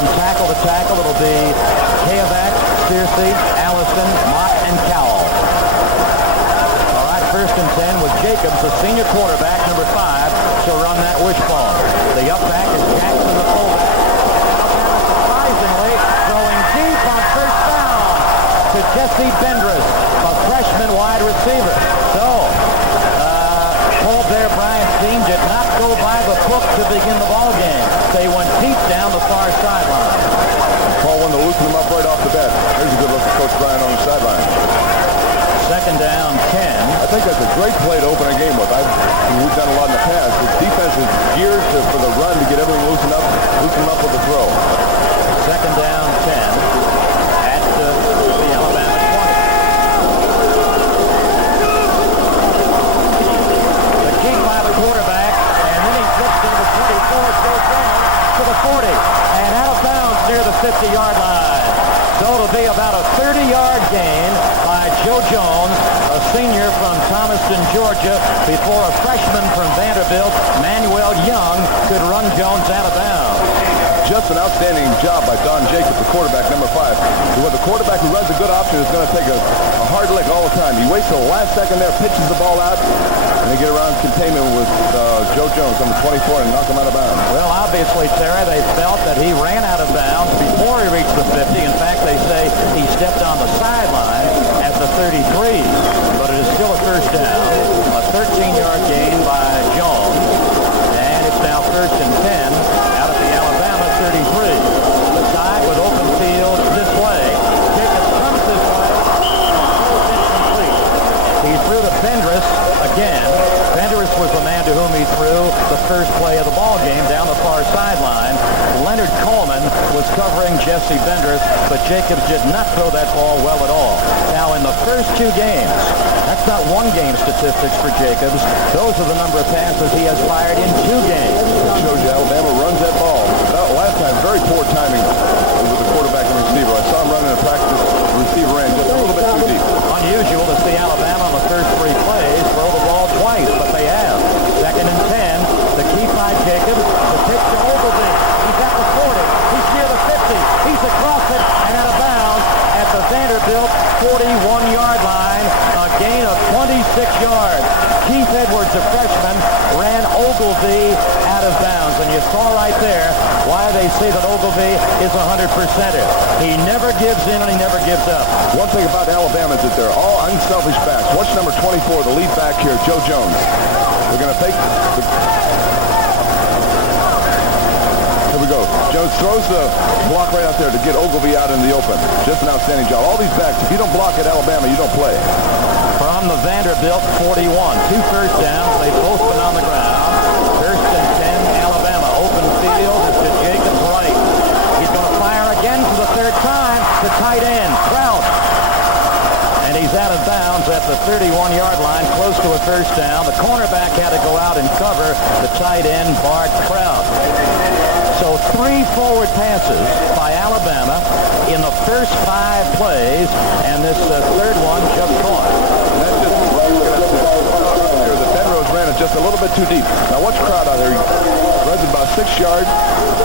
from tackle to tackle. It'll be Kayevac, Searcy, Allison, Mott, and Cowell. All right, 1st and 10 with Jacobs, the senior quarterback, number 5, to run that wishbone. The up back is Jackson, the fullback. Alabama surprisingly throwing deep on 1st down to Jesse Bendris, a freshman wide receiver. So, Paul Bear Bryant's team did not go by the book to begin the ball game. They went deep down the far sideline. Paul wanted to loosen them up right off the bat. There's a good look at Coach Bryant on the sideline. 2nd down, 10. I think that's a great play to open a game with. We've done a lot in the past. The defense is geared for the run to get everything loosen them up with the throw. 2nd down, 10 at the Alabama 20. The kick by the quarterback, and then he flips to the 24, goes down to the 40, and out of bounds near the 50-yard line. So it'll be about a 30-yard gain by Joe Jones, a senior from Thomaston, Georgia, before a freshman from Vanderbilt, Manuel Young, could run Jones out of bounds. Just an outstanding job by Don Jacobs, the quarterback, number 5. Where the quarterback who runs a good option is going to take a hard lick all the time. He waits till the last second there, pitches the ball out, and they get around containment with Joe Jones, number 24, and knock him out of bounds. Well, obviously, Sarah, they felt that he ran out of bounds before he reached the 50. In fact, they say he stepped on the sideline at the 33, but it is still a 1st down. A 13-yard gain by Jones, and it's now 1st and 10 out of the Alabama 33. The side with open field this way. Jacobs comes this way. Throws incomplete. He threw to Bendris again. Bendris was the man to whom he threw the first play of the ball game down the far sideline. Leonard Coleman was covering Jesse Bendris, but Jacobs did not throw that ball well at all. Now, in the first 2 games, that's not one-game statistics for Jacobs. Those are the number of passes he has fired in 2 games. It shows you Alabama runs that ball. Last time, very poor timing with the quarterback and receiver. I saw him running in practice. The receiver ran just a little bit too deep. Unusual to see Alabama on the first 3 plays throw the ball twice, but they have. 2nd and 10. The keep by Jacobs. The pitch to Ogilvie. He's at the 40. He's near the 50. He's across it and out of bounds at the Vanderbilt 41-yard line. A gain of 26 yards. Keith Edwards, a freshman, ran Ogilvie out of bounds. And you saw right there why they say that Ogilvie is a 100%er. He never gives in and he never gives up. One thing about Alabama is that they're all unselfish backs. Watch number 24, the lead back here, Joe Jones. They're going to take Here we go. Jones throws the block right out there to get Ogilvie out in the open. Just an outstanding job. All these backs, if you don't block at Alabama, you don't play. From the Vanderbilt 41, 2 first downs. They've both been on the ground. 1st and 10, Alabama. Open field to Jacobs right. He's going to fire again for the 3rd time to tight end, Trout. And he's out of bounds at the 31-yard line, close to a 1st down. The cornerback had to go out and cover the tight end, Bart Trout. So 3 forward passes by Alabama in the first 5 plays, and this 3rd one just caught. That's just the Penrose ran it just a little bit too deep. Now watch Crowd out here. He runs about 6 yards,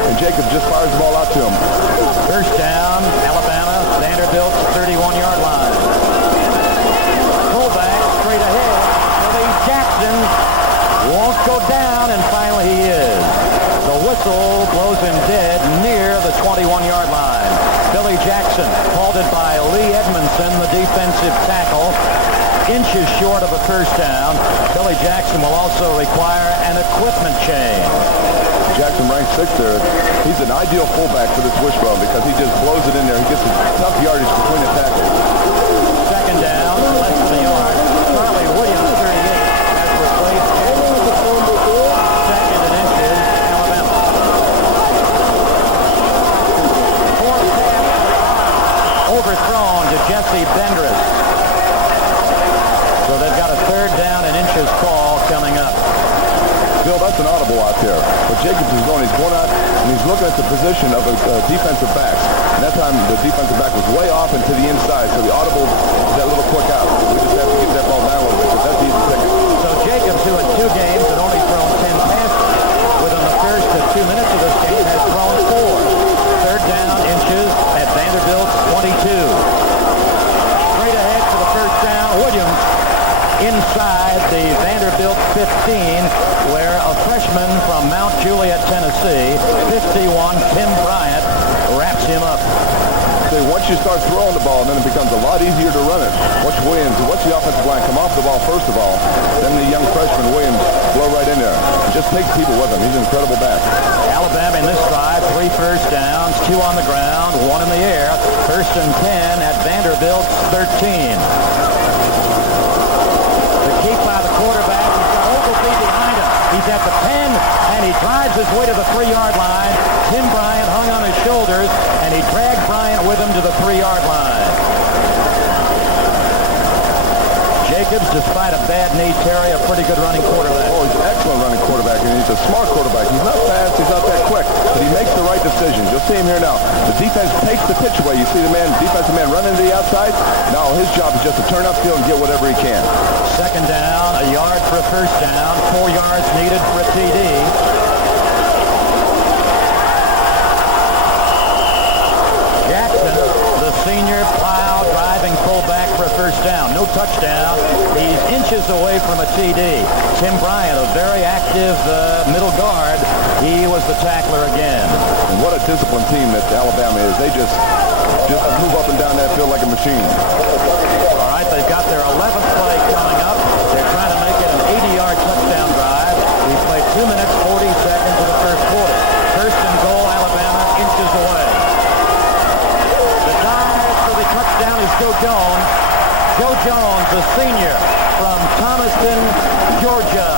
and Jacob just fires the ball out to him. 1st down, Alabama, Vanderbilt's 31-yard line. Fullback straight ahead. Billy Jackson won't go down, and finally he is. The whistle blows him dead near the 21-yard line. Billy Jackson, halted by Lee Edmondson, the defensive tackle, inches short of a 1st down. Billy Jackson will also require an equipment change. Jackson ranks 6th there. He's an ideal fullback for this wishbone because he just blows it in there. He gets a tough yardage between the tackles. 2nd down, less than a yard. Charlie Williams, 38, has replaced Jackson. 2nd and inches, Alabama. 4th pass overthrown to Jesse Bendris. So they've got a 3rd down and inches call coming up. Bill, that's an audible out there. But Jacobs is going out, and he's looking at the position of the defensive backs. And that time, the defensive back was way off and to the inside, so the audible is that little quick out. We just have to get that ball down a little bit, because that's easy to pick it. So Jacobs, who in 2 games had only thrown 10 passes, within the first 2 minutes of this game has thrown 4. 3rd Tennessee. 51, Tim Bryant wraps him up. So once you start throwing the ball, then it becomes a lot easier to run it. Watch Williams, watch the offensive line come off the ball first of all. Then the young freshman Williams blow right in there. He just takes people with him. He's an incredible back. Alabama in this drive, 3 first downs, 2 on the ground, 1 in the air. First and 10 at Vanderbilt's 13. The keep by the quarterback. He's got Ogilvie behind him. He's at the 10, and he drives his way to the 3-yard line. Tim Bryant hung on his shoulders, and he dragged Bryant with him to the 3-yard line. Jacobs, despite a bad knee, Terry, a pretty good running quarterback. Oh, he's an excellent running quarterback, and he's a smart quarterback. He's not fast, he's not that quick, but he makes the right decisions. You'll see him here now. The defense takes the pitch away. You see the defensive man running to the outside. Now his job is just to turn upfield and get whatever he can. Second down, a yard for a first down, 4 yards needed for a TD. Jackson, the senior, pile driving fullback for a first down. No touchdown. He's inches away from a TD. Tim Bryant, a very active middle guard. He was the tackler again. And what a disciplined team that Alabama is. They just move up and down that field like a machine. All right, they've got their 11th play coming up. They're trying to make it an 80-yard touchdown drive. We played 2 minutes, 40 seconds of the first quarter. First and goal, Alabama, inches away. The dive for the touchdown is Joe Jones. Joe Jones, a senior from Thomaston, Georgia.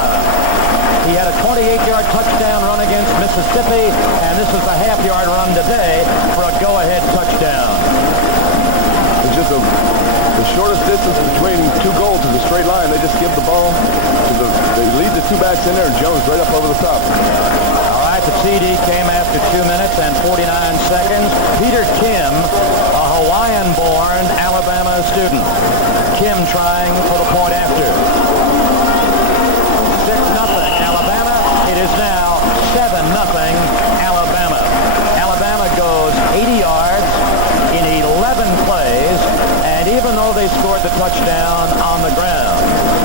He had a 28-yard touchdown run against Mississippi, and this is the half-yard run today for a go-ahead touchdown. It's just the shortest distance between 2 goals is a straight line. They just give the ball to they lead the 2 backs in there, and Jones right up over the top. All right, the TD came after 2 minutes and 49 seconds. Peter Kim, a Hawaiian-born Alabama student. Kim trying for the point after. 6-0 Alabama. It is now 7-0 Alabama. Alabama goes 80 yards in 11 plays, and even though they scored the touchdown on the ground,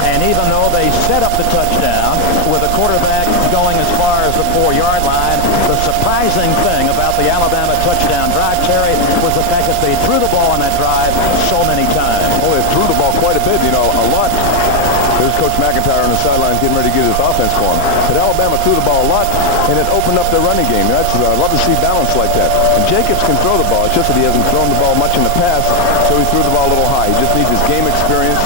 and even though they set up the touchdown with a quarterback going as far as the 4-yard line, the surprising thing about the Alabama touchdown drive, Terry, was the fact that they threw the ball on that drive so many times. Oh, they threw the ball quite a bit, a lot. There's Coach McIntyre on the sidelines getting ready to get his offense going. But Alabama threw the ball a lot, and it opened up their running game. I love to see balance like that. And Jacobs can throw the ball. It's just that he hasn't thrown the ball much in the past, so he threw the ball a little high. He just needs his game experience.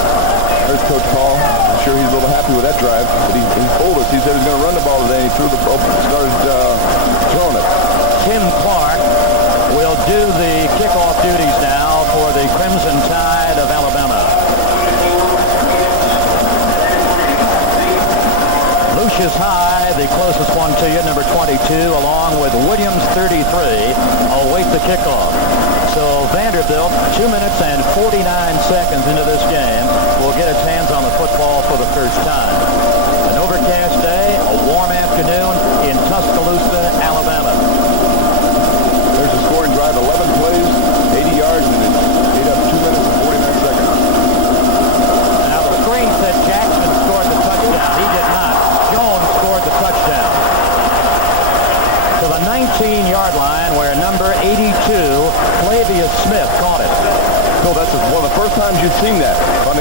There's Coach Paul. I'm sure he's a little happy with that drive. But he told us, he said he's going to run the ball today, and he threw the ball, started throwing it. Tim Clark will do the kickoff duties now for the Crimson Tide of Alabama. Lucius High, the closest one to you, number 22, along with Williams, 33, await the kickoff. So Vanderbilt, 2 minutes and 49 seconds into this game, will get its hands on the football for the first time. An overcast day, a warm afternoon in Tuscaloosa, Alabama. There's a scoring drive, 11 plays, 80 yards, and it's ate up 2 minutes and 49 seconds. Now the screen said Jackson scored the touchdown. He did not. Jones scored the touchdown. To the 19-yard line where number 82, Flavius Smith, caught it. So that's one of the first times you've seen that.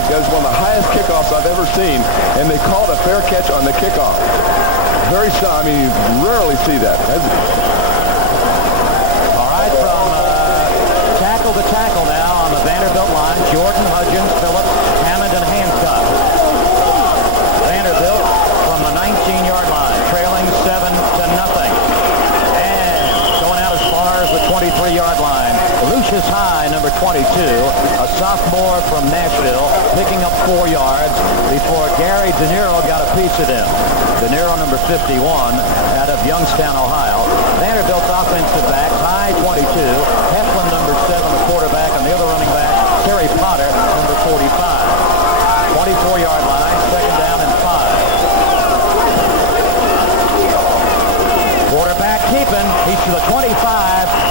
That's one of the highest kickoffs I've ever seen, and they called a fair catch on the kickoff. Very sound. I mean, you rarely see that. All right, from tackle to tackle now on the Vanderbilt line. Jordan, Hudgens, Phillips, Hammond, and Hancock. Vanderbilt from the 19-yard line, trailing 7-0. And going out as far as the 23-yard line, Lucius High, number 22, a sophomore from Nashville, picking up 4 yards before Gary De Niro got a piece of him. De Niro, number 51, out of Youngstown, Ohio. Vanderbilt's offensive backs, High, 22, Heflin, number 7, the quarterback, and the other running back, Terry Potter, number 45. 24-yard line, second down and 5. Quarterback keeping. He's to the 25,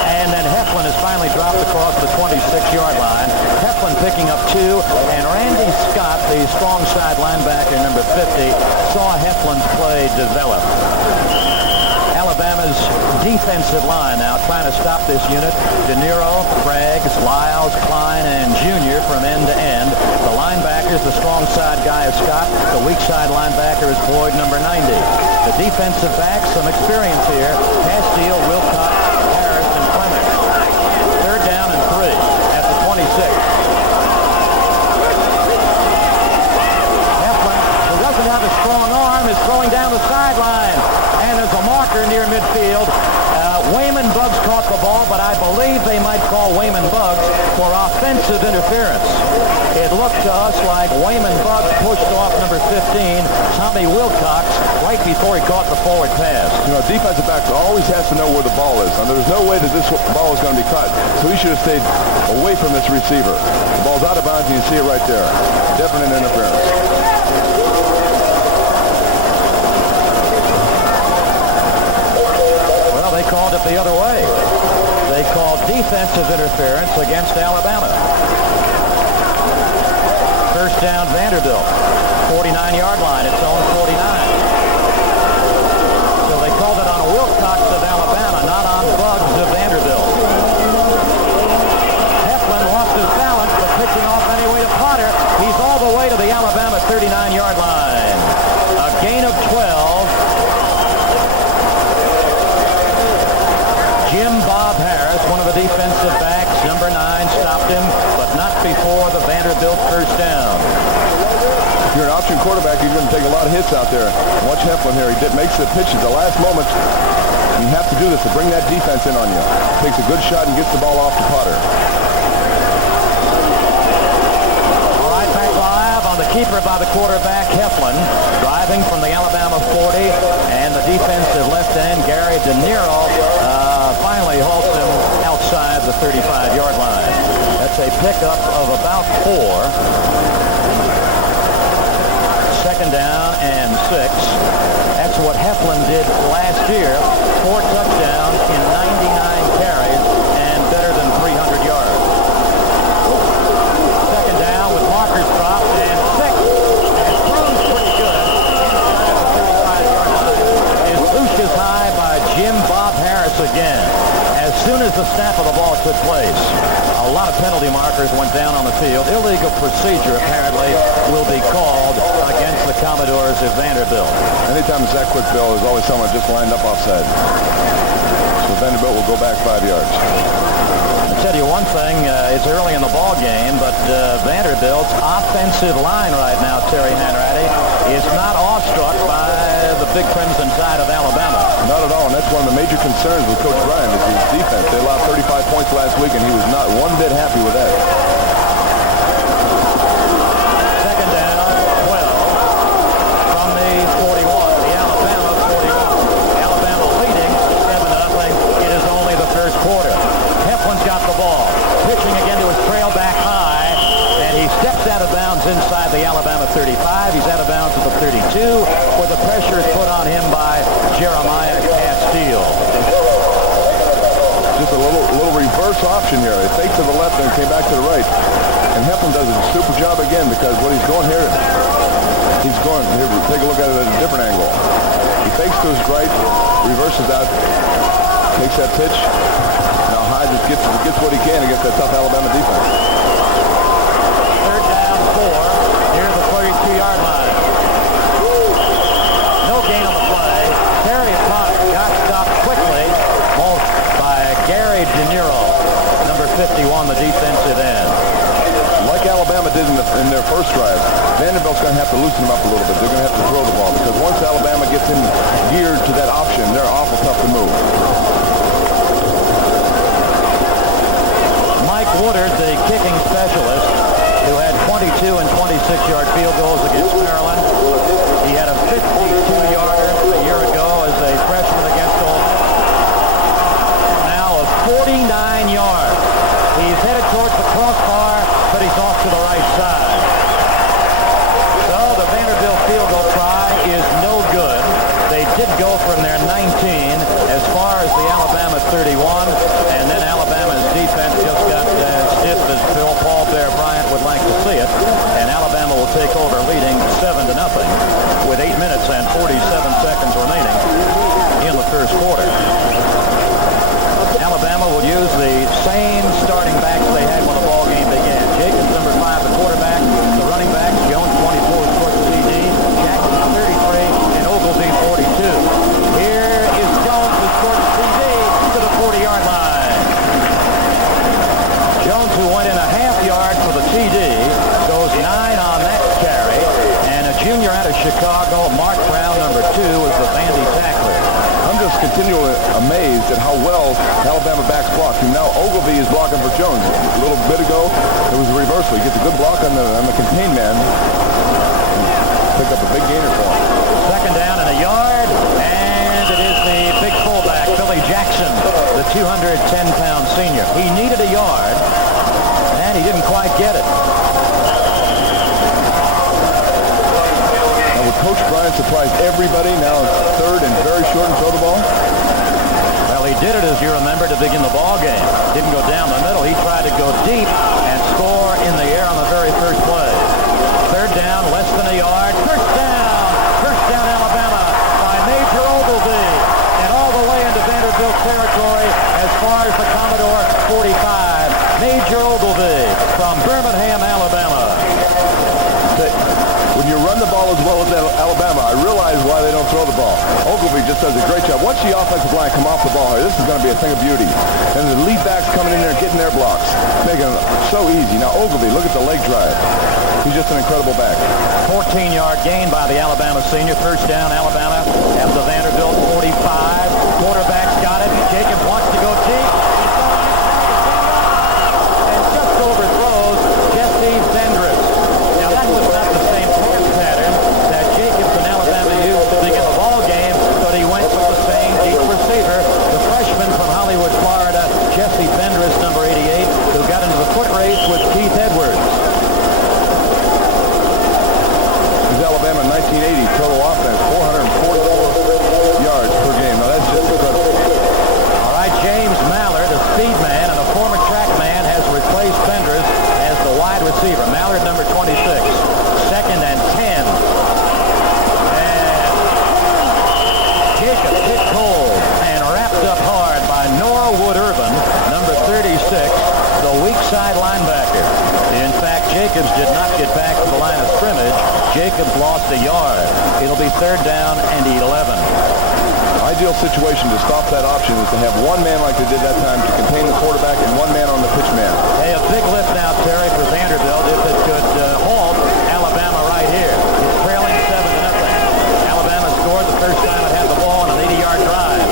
and then Heflin has finally dropped across the 26-yard line. Heflin picking up 2, and Randy Scott, the strong side linebacker, number 50, saw Heflin's play develop. Alabama Alabama's defensive line now trying to stop this unit. De Niro, Braggs, Lyles, Klein, and Jr. from end to end. The linebackers, the strong side guy is Scott. The weak side linebacker is Boyd, number 90. The defensive backs, some experience here. Castile, Wilcox, Harris, and Clemens. Third down and 3 at the 26. Doesn't have a strong arm, is throwing down the sideline, and there's a marker near midfield. Wayman Buggs caught the ball, but I believe they might call Wayman Buggs for offensive interference. It looked to us like Wayman Buggs pushed off number 15, Tommy Wilcox, right before he caught the forward pass. You know, defensive back always has to know where the ball is, and there's no way that this ball is going to be caught, so he should have stayed away from this receiver. The ball's out of bounds, and you see it right there. Definite interference. They called it the other way. They called defensive interference against Alabama. First down, Vanderbilt. 49-yard line, its own 49. So they called it on Wilcox of Alabama, not on Buggs of Vanderbilt. Heflin lost his balance, but pitching off anyway to Potter. He's all the way to the Alabama 39-yard line. A gain of 12. Jim Bob Harris, one of the defensive backs, number 9, stopped him, but not before the Vanderbilt first down. If you're an option quarterback, you're going to take a lot of hits out there. Watch Heflin here. He makes the pitch at the last moment. You have to do this to bring that defense in on you. Takes a good shot and gets the ball off to Potter. All right, back live on the keeper by the quarterback, Heflin, driving from the Alabama 40, and the defensive left end, Gary De Niro, finally halts him outside the 35-yard line. That's a pickup of about 4. Second down and 6. That's what Heflin did last year. 4 touchdowns in 99 carries and better than 300 yards. Second down with markers dropped and 6. And throws pretty good inside the 35-yard line. Is Lucius high by Jim Bob Harris again. As soon as the snap of the ball took place, a lot of penalty markers went down on the field. Illegal procedure apparently will be called against the Commodores of Vanderbilt. Anytime it's that quick, Bill, there's always someone just lined up offside. So Vanderbilt will go back 5 yards. I'll tell you one thing, it's early in the ball game, but Vanderbilt's offensive line right now, Terry Hanratty, is not awestruck by the big crimson tide of Alabama. Not at all, and that's one of the major concerns with Coach Bryan is his defense. They allowed 35 points last week, and he was not one bit happy with that. Second down, 12 from the 41, the Alabama 41. Alabama leading 7-0. It is only the first quarter. Heflin's got the ball, pitching again to his trail back high, and he steps out of bounds inside the Alabama 35. He's out of bounds at the 32, where the pressure is put on him by Jeremiah Castile. Just a little reverse option here. It faked to the left and came back to the right. And Heflin does a super job again because what he's going here, here, take a look at it at a different angle. He fakes to his right, reverses out, takes that pitch. Now Hyde just gets what he can against that tough Alabama defense. Third down, 4, near the 32-yard line. No gain on the play. Terry Potter got stopped quickly, both by Gary De Niro, number 51, the defensive end. Like Alabama did in their first drive, Vanderbilt's going to have to loosen them up a little bit. They're going to have to throw the ball because once Alabama gets in geared to that option, they're awful tough to move. Mike Woodard, the kicking specialist, who had 22 and 26-yard field goals against Maryland. He had a 52-yarder a year ago as a freshman against Ole Miss. Now a 49 yards. He's headed towards the crossbar, but he's off to the right side. So the Vanderbilt field goal try is no good. They did go from their 19 as far as the Alabama 31, and then Alabama's defense just got stiff as Paul Bear Bryant would like to see it, and Alabama will take over leading 7-0 with 8 minutes and 47 seconds remaining in the first quarter. who went in a half yard for the TD, goes 9 on that carry. And a junior out of Chicago, Mark Brown, number 2, is the Vandy tackler. I'm just continually amazed at how well Alabama backs block. And now Ogilvie is blocking for Jones. A little bit ago, it was a reversal. He gets a good block on the contained man. Pick up a big gainer for him. Second down and a yard, and it is the big fullback, Billy Jackson, the 210-pound senior. He needed a yard, and he didn't quite get it. Now, would Coach Bryant surprise everybody now it's third and very short and throw the ball? Well, he did it, as you remember, to begin the ball game. Didn't go down the middle. He tried to go deep and score in the air on the very first play. Third down, less than a yard. First down, Alabama by Major Ogilvie. And all the way into Vanderbilt territory as far as the Commodore 45. Major Ogilvie from Birmingham, Alabama. When you run the ball as well as Alabama, I realize why they don't throw the ball. Ogilvie just does a great job. Watch the offensive line come off the ball here. This is going to be a thing of beauty. And the lead backs coming in there getting their blocks. Making it so easy. Now Ogilvie, look at the leg drive. He's just an incredible back. 14-yard gain by the Alabama senior. First down, Alabama at the Vanderbilt 45. Quarterback's got it. Jacobs wants to go deep. And just overthrows Jesse Vendris. Now that was not the same pass pattern that Jacobs and Alabama used to begin the ball game, but he went with the same deep receiver, the freshman from Hollywood, Florida, Jesse Vendris, number 88, who got into the foot race with Keith Edwards. Alabama 1980 total offense, 444 yards per game. Now that's just incredible. All right, James Mallard, a speed man and a former track man, has replaced Vendris as the wide receiver. Mallard, number 26. Second and 10. And Jacobs hit cold and wrapped up hard by Nora Wood-Irvin, number 36, the weak side linebacker. In fact, Jacobs did not get back to the line of scrimmage. Jacobs lost a yard. It'll be third down and 11. Ideal situation to stop that option is to have one man like they did that time to contain the quarterback and one man on the pitch man. Hey, a big lift now, Terry, for Vanderbilt if it could halt Alabama right here. It's trailing 7-0. Alabama scored the first time it had the ball on an 80-yard drive.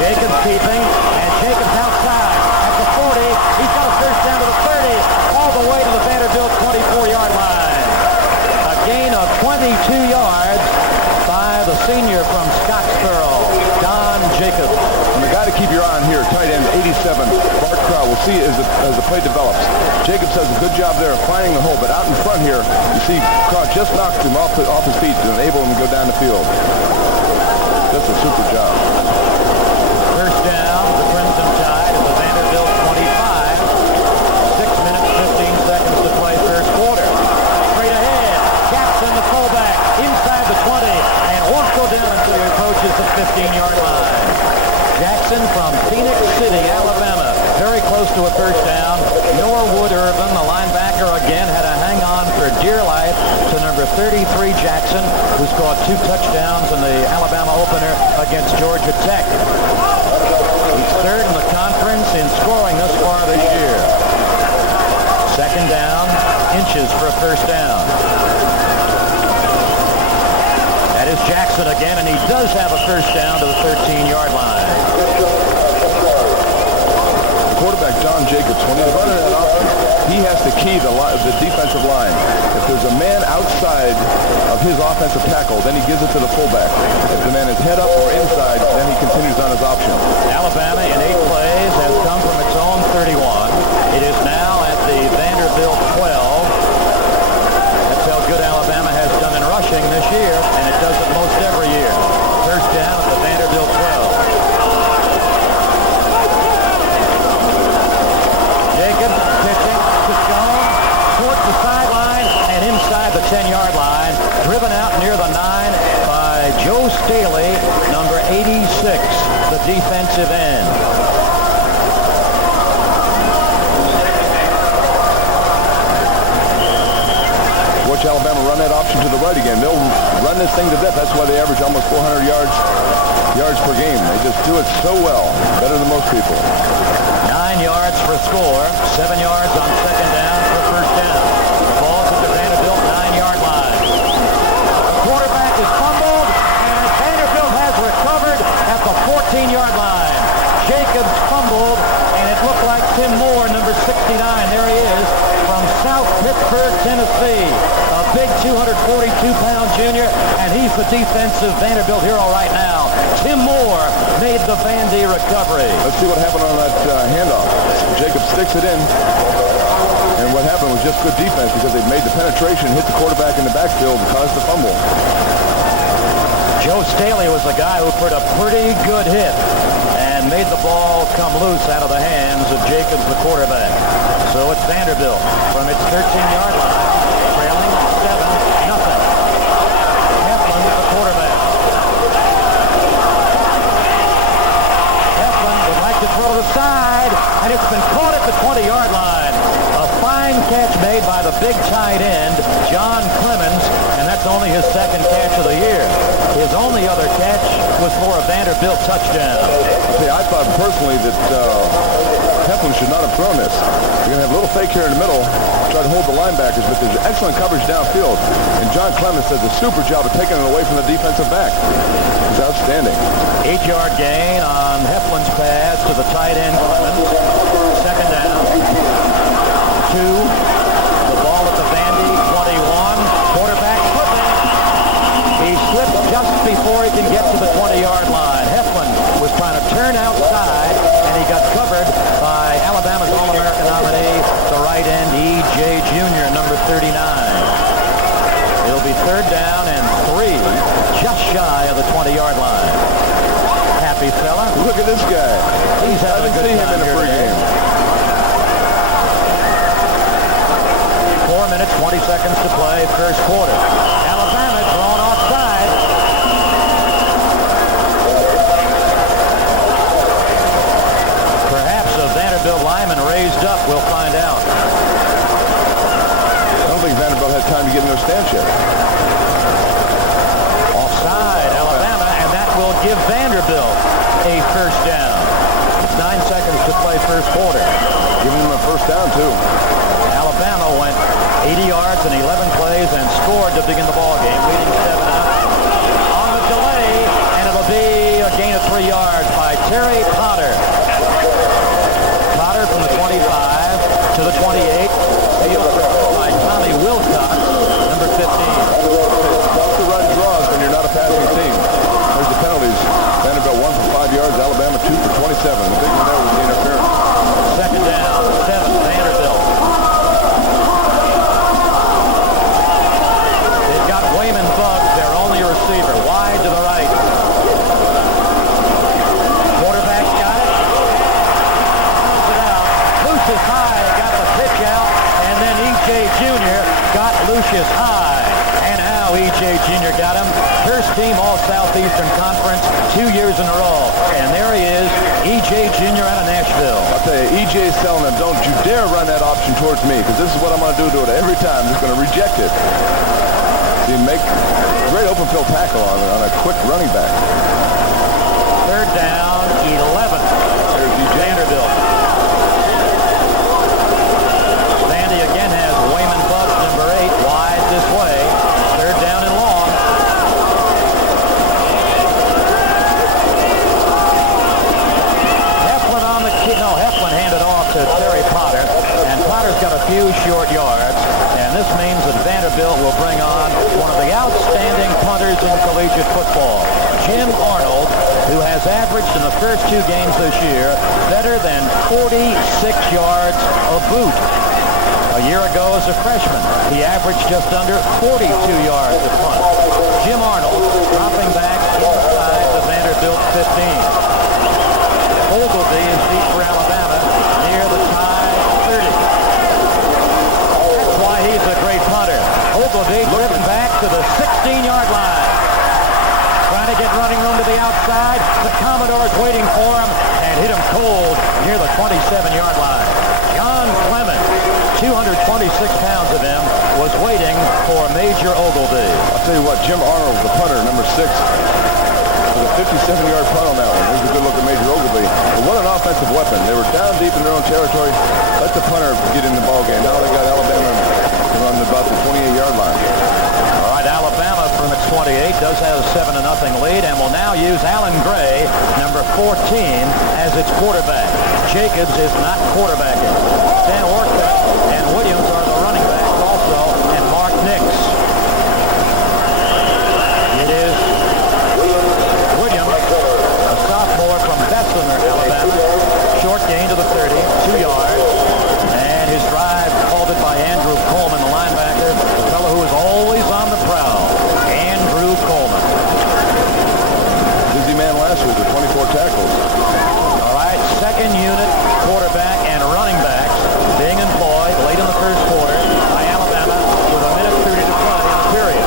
Jacobs keeping, and Jacobs outside at the 40. He's got a first down to the 30, all the way to the Vanderbilt 24-yard line. A gain of 22 yards by the senior from Scottsboro, Don Jacobs. And the guy to keep your eye on here, tight end 87, Bart Crow. We'll see as the play develops. Jacobs does a good job there of finding the hole, but out in front here, you see Crow just knocked him off his feet to enable him to go down the field. Just a super job. First down, the Crimson Tide at the Vanderbilt 25. 6 minutes, 15 seconds to play first quarter. Straight ahead, Jackson, the fullback, inside the 20, and won't go down until he approaches the 15-yard line. Jackson from Phoenix City, Alabama, very close to a first down. Norwood Irvin, the linebacker, again had to hang on for dear life to number 33 Jackson, who scored 2 touchdowns in the Alabama opener against Georgia Tech. He's third in the conference in scoring thus far this year. Second down, inches for a first down. That is Jackson again, and he does have a first down to the 13-yard line. The quarterback, John Jacobs, when he's running that option, he has to key the defensive line. If there's a man outside of his offensive tackle, then he gives it to the fullback. If the man is head up or inside, then he continues on his option. Alabama in 8 plays has come from its own 31. It is now at the Vanderbilt 12. That's how good Alabama has done in rushing this year, and it does it most every year. First down at the Vanderbilt 12. Jacobs pitching to Stone, towards the sideline and inside the 10-yard line, driven out near the 9 by Joe Staley, number 86, the defensive end. Watch Alabama run that option to the right again. They'll run this thing to death. That's why they average almost 400 yards per game. They just do it so well, better than most people. 9 yards for a score. 7 yards on second down for first down. Ball's at the Vanderbilt 9-yard line. The quarterback is fumbled, and Vanderbilt has recovered at the 14-yard line. Jacobs fumbled, and it looked like Tim Moore, number 69. There he is from South Pittsburgh, Tennessee. A big 242-pound junior, and he's the defensive Vanderbilt hero right now. Tim Moore made the Vandy recovery. Let's see what happened on that handoff. Jacobs sticks it in. And what happened was just good defense because they made the penetration, hit the quarterback in the backfield, and caused the fumble. Joe Staley was the guy who put a pretty good hit and made the ball come loose out of the hands of Jacobs, the quarterback. So it's Vanderbilt from its 13-yard line, trailing 7-0. Heflin, the quarterback. Heflin would like to throw to the side, and it's been caught at the 20-yard line. A fine catch made by the big tight end, John Clemens, and that's only his second catch of the year. His only other catch was for a Vanderbilt touchdown. See, I thought personally that Heflin should not have thrown this. You're going to have a little fake here in the middle, try to hold the linebackers, but there's excellent coverage downfield. And John Clemens does a super job of taking it away from the defensive back. It's outstanding. 8-yard gain on Heflin's pass to the tight end Clemens. Second down. 2. The ball at the Vandy 21. Quarterback slipping. He slipped just before he can get to the 20-yard line. Heflin was trying to turn outside, and he got covered by Alabama's All-American nominee, the right end E.J. Jr., number 39. It'll be third down and 3, just shy of the 20-yard line. Happy fella. Look at this guy. He's having a good time in the here today. pregame. 4 minutes, 20 seconds to play, first quarter. Alabama drawn offside. Perhaps a Vanderbilt lineman raised up. We'll find out. I don't think Vanderbilt had time to get in their stance yet. Offside, Alabama, and that will give Vanderbilt a first down. It's 9 seconds to play first quarter. Giving them a first down, too. Alabama went 80 yards in 11 plays and scored to begin the ball game, leading 7-0. On the delay, and it'll be a gain of 3 yards by Terry Potter. Potter from the 25 to the 28. Field by Tommy Wilcox, number 15. Tough to run draws when you're not a passing team. There's the penalties. Vanderbilt 1 for 5 yards. Alabama 2 for 27. The big one there was the interference. Second down, 7, Vanderbilt. They've got Wayman Buggs, their only receiver, wide to the right. Quarterback's got it. Throws it out. Lucius High got the pitch out, and then E.J. Jr. got Lucius High. And now E.J. Jr. got him. First team All-Southeastern Conference 2 years in a row. And there he is, E.J. Jr. out of Nashville. I'll tell you, E.J. is telling them, don't you dare run that option towards me, because this is what I'm going to do to it every time. I'm just going to reject it. See, make a great open field tackle on a quick running back. Third down, 11. There's E.J. Vanderbilt. Vandy again has Wayman Buggs, number 8, wide this way. Third down and long. Heflin on the key. No, Heflin handed off to Terry Potter, and Potter's got a few short yards, and this means that Vanderbilt will bring on one of the outstanding punters in collegiate football, Jim Arnold, who has averaged in the first 2 games this year better than 46 yards a boot. A year ago as a freshman, he averaged just under 42 yards a punt. Jim Arnold dropping back inside the Vanderbilt 15. Ogilvie is deep for Alabama near the tie 30. That's why he's a great punter. Ogilvie driven back to the 16-yard line. Trying to get running room to the outside. The Commodores waiting for him and hit him cold near the 27-yard line. John Clemens, 226 pounds of him, was waiting for Major Ogilvie. I'll tell you what, Jim Arnold, the punter, number 6, with a 57-yard punt on that one. Here's a good look at Major Ogilvy. But what an offensive weapon. They were down deep in their own territory. Let the punter get in the ball game. Now they got Alabama running about the 28-yard line. All right, Alabama from its 28 does have a 7-0 lead and will now use Alan Gray, number 14, as its quarterback. Jacobs is not quarterbacking. Then Orca and Williams are the running backs also, and Mark Nix. It is Williams, a sophomore from Bessemer, Alabama. Short gain to the 30, 2 yards. And his drive halted by Andrew Coleman, the linebacker, the fellow who is always on the prowl. Andrew Coleman. Busy man last week with 24 tackles. All right, second unit quarterback and running backs being employed late in the first quarter by Alabama with a minute 30 to play in the period.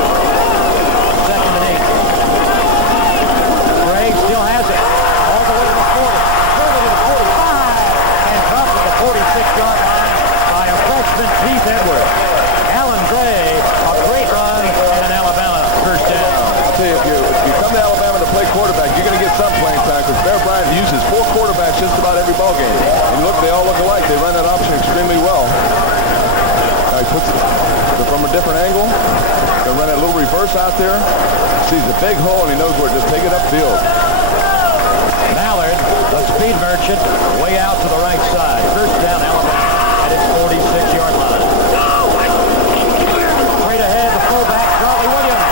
Second and 8. Gray still has it. All the way to the 40. Further to the 45. And dropped at the 46-yard line by a freshman, Keith Edwards. Alan Gray, a great run and an Alabama first down. I'll tell you, if you come to Alabama to play quarterback, you're going to get some playing time because Bear Bryant uses 4 quarterbacks just about every ball game. And look, they all look alike. They run that option extremely well. Now he puts it from a different angle. They run that little reverse out there. Sees a big hole and he knows where to just take it upfield. Mallard, the speed merchant, way out to the right side. First down, Alabama at its 46-yard line. Straight ahead, the fullback, Charlie Williams.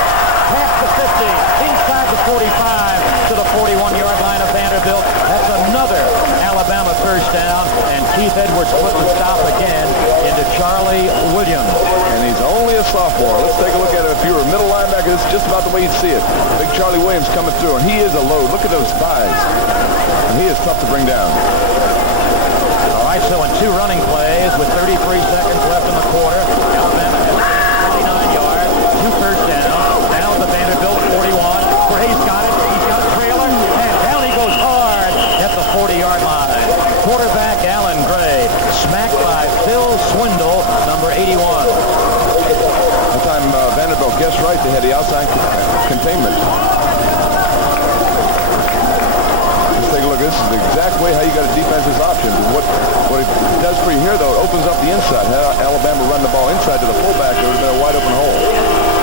Past the 50, inside the 45 to the 41-yard line of Vanderbilt. That's another Alabama first down, and Keith Edwards put the stop again into Charlie Williams. And he's only a sophomore. Let's take a look at it. If you were a middle linebacker, this is just about the way you'd see it. Big Charlie Williams coming through, and he is a load. Look at those thighs. And he is tough to bring down. All right, so in 2 running plays with 33 seconds left in the quarter, Alabama has 29 yards, 2 first downs. Now the Vanderbilt 41. Gray's got it. He's got a trailer, and down he goes hard at the 40-yard line. Quarterback Alan Gray, smacked by Phil Swindle, number 81. That time Vanderbilt guessed right. They had the outside containment. Let's take a look. This is the exact way how you got to defense this option. What it does for you here, though, it opens up the inside. Had Alabama run the ball inside to the fullback, there would have been a wide open hole.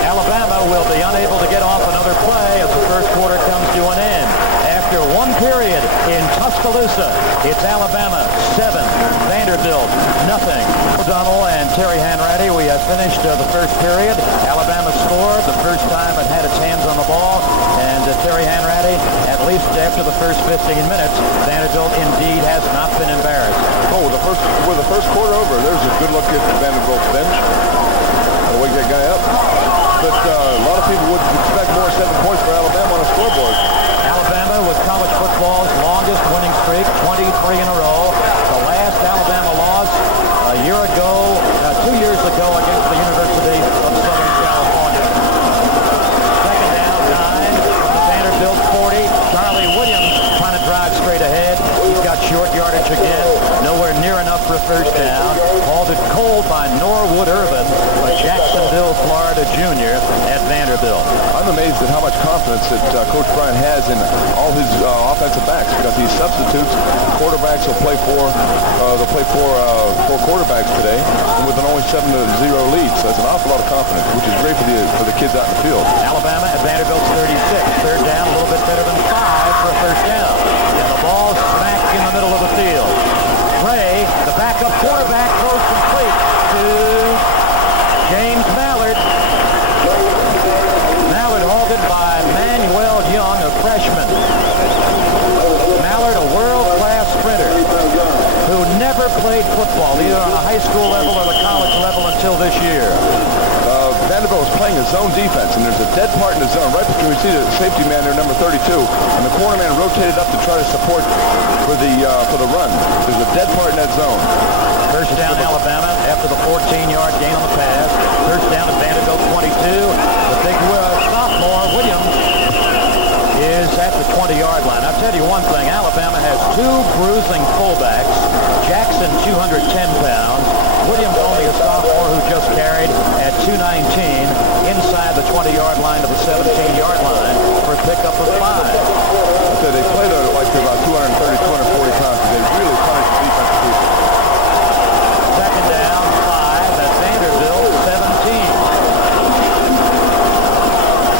Alabama will be unable to get off another play as the first quarter comes to an end. After 1 period in Tuscaloosa, it's Alabama 7, Vanderbilt nothing. O'Donnell and Terry Hanratty, we have finished the first period. Alabama scored the first time it had its hands on the ball, and Terry Hanratty, at least after the first 15 minutes, Vanderbilt indeed has not been embarrassed. Oh, with the first quarter over, there's a good look at the Vanderbilt bench. I'll wake that guy up. But a lot of people would expect more 7 points for Alabama on a scoreboard. Alabama with college football's longest winning streak, 23 in a row. The last Alabama loss a year ago, 2 years ago against the University of Southern California. Second down, 9 from the Vanderbilt 40. Charlie Williams trying to drive straight ahead. He's got short yardage again. Nowhere near enough for a first down. Halted cold by Norwood Irvin, a Jacksonville, Florida junior at Vanderbilt. I'm amazed at how much confidence that Coach Bryant has in all his offensive backs because he substitutes. Quarterbacks will play four quarterbacks today, and with an only 7-0 lead, so that's an awful lot of confidence, which is great for the kids out in the field. Alabama at Vanderbilt's 36. Third down, a little bit better than 5 for a first down. And the ball smack in the middle of the field. Gray, the backup quarterback, throws complete to James Mallard. Mallard halted by Manuel Young, a freshman. Mallard, a world-class sprinter who never played football, either on the high school level or the college level until this year. Vanderbilt is playing a zone defense, and there's a dead part in the zone. Right between, we see the safety man there, number 32, and the corner man rotated up to try to support for the run. There's a dead part in that zone. First down, Alabama, after the 14-yard gain on the pass. First down at Vanderbilt 22. The big sophomore, Williams, is at the 20-yard line. I'll tell you one thing. Alabama has 2 bruising fullbacks. Jackson, 210 pounds. Williams, only a sophomore who just carried at 219 inside the 20-yard line to the 17-yard line. for a pickup of 5. I said they played like they're about 230, 240 pounds. They really punished the defensive people. Second down, 5 at Vanderbilt, 17.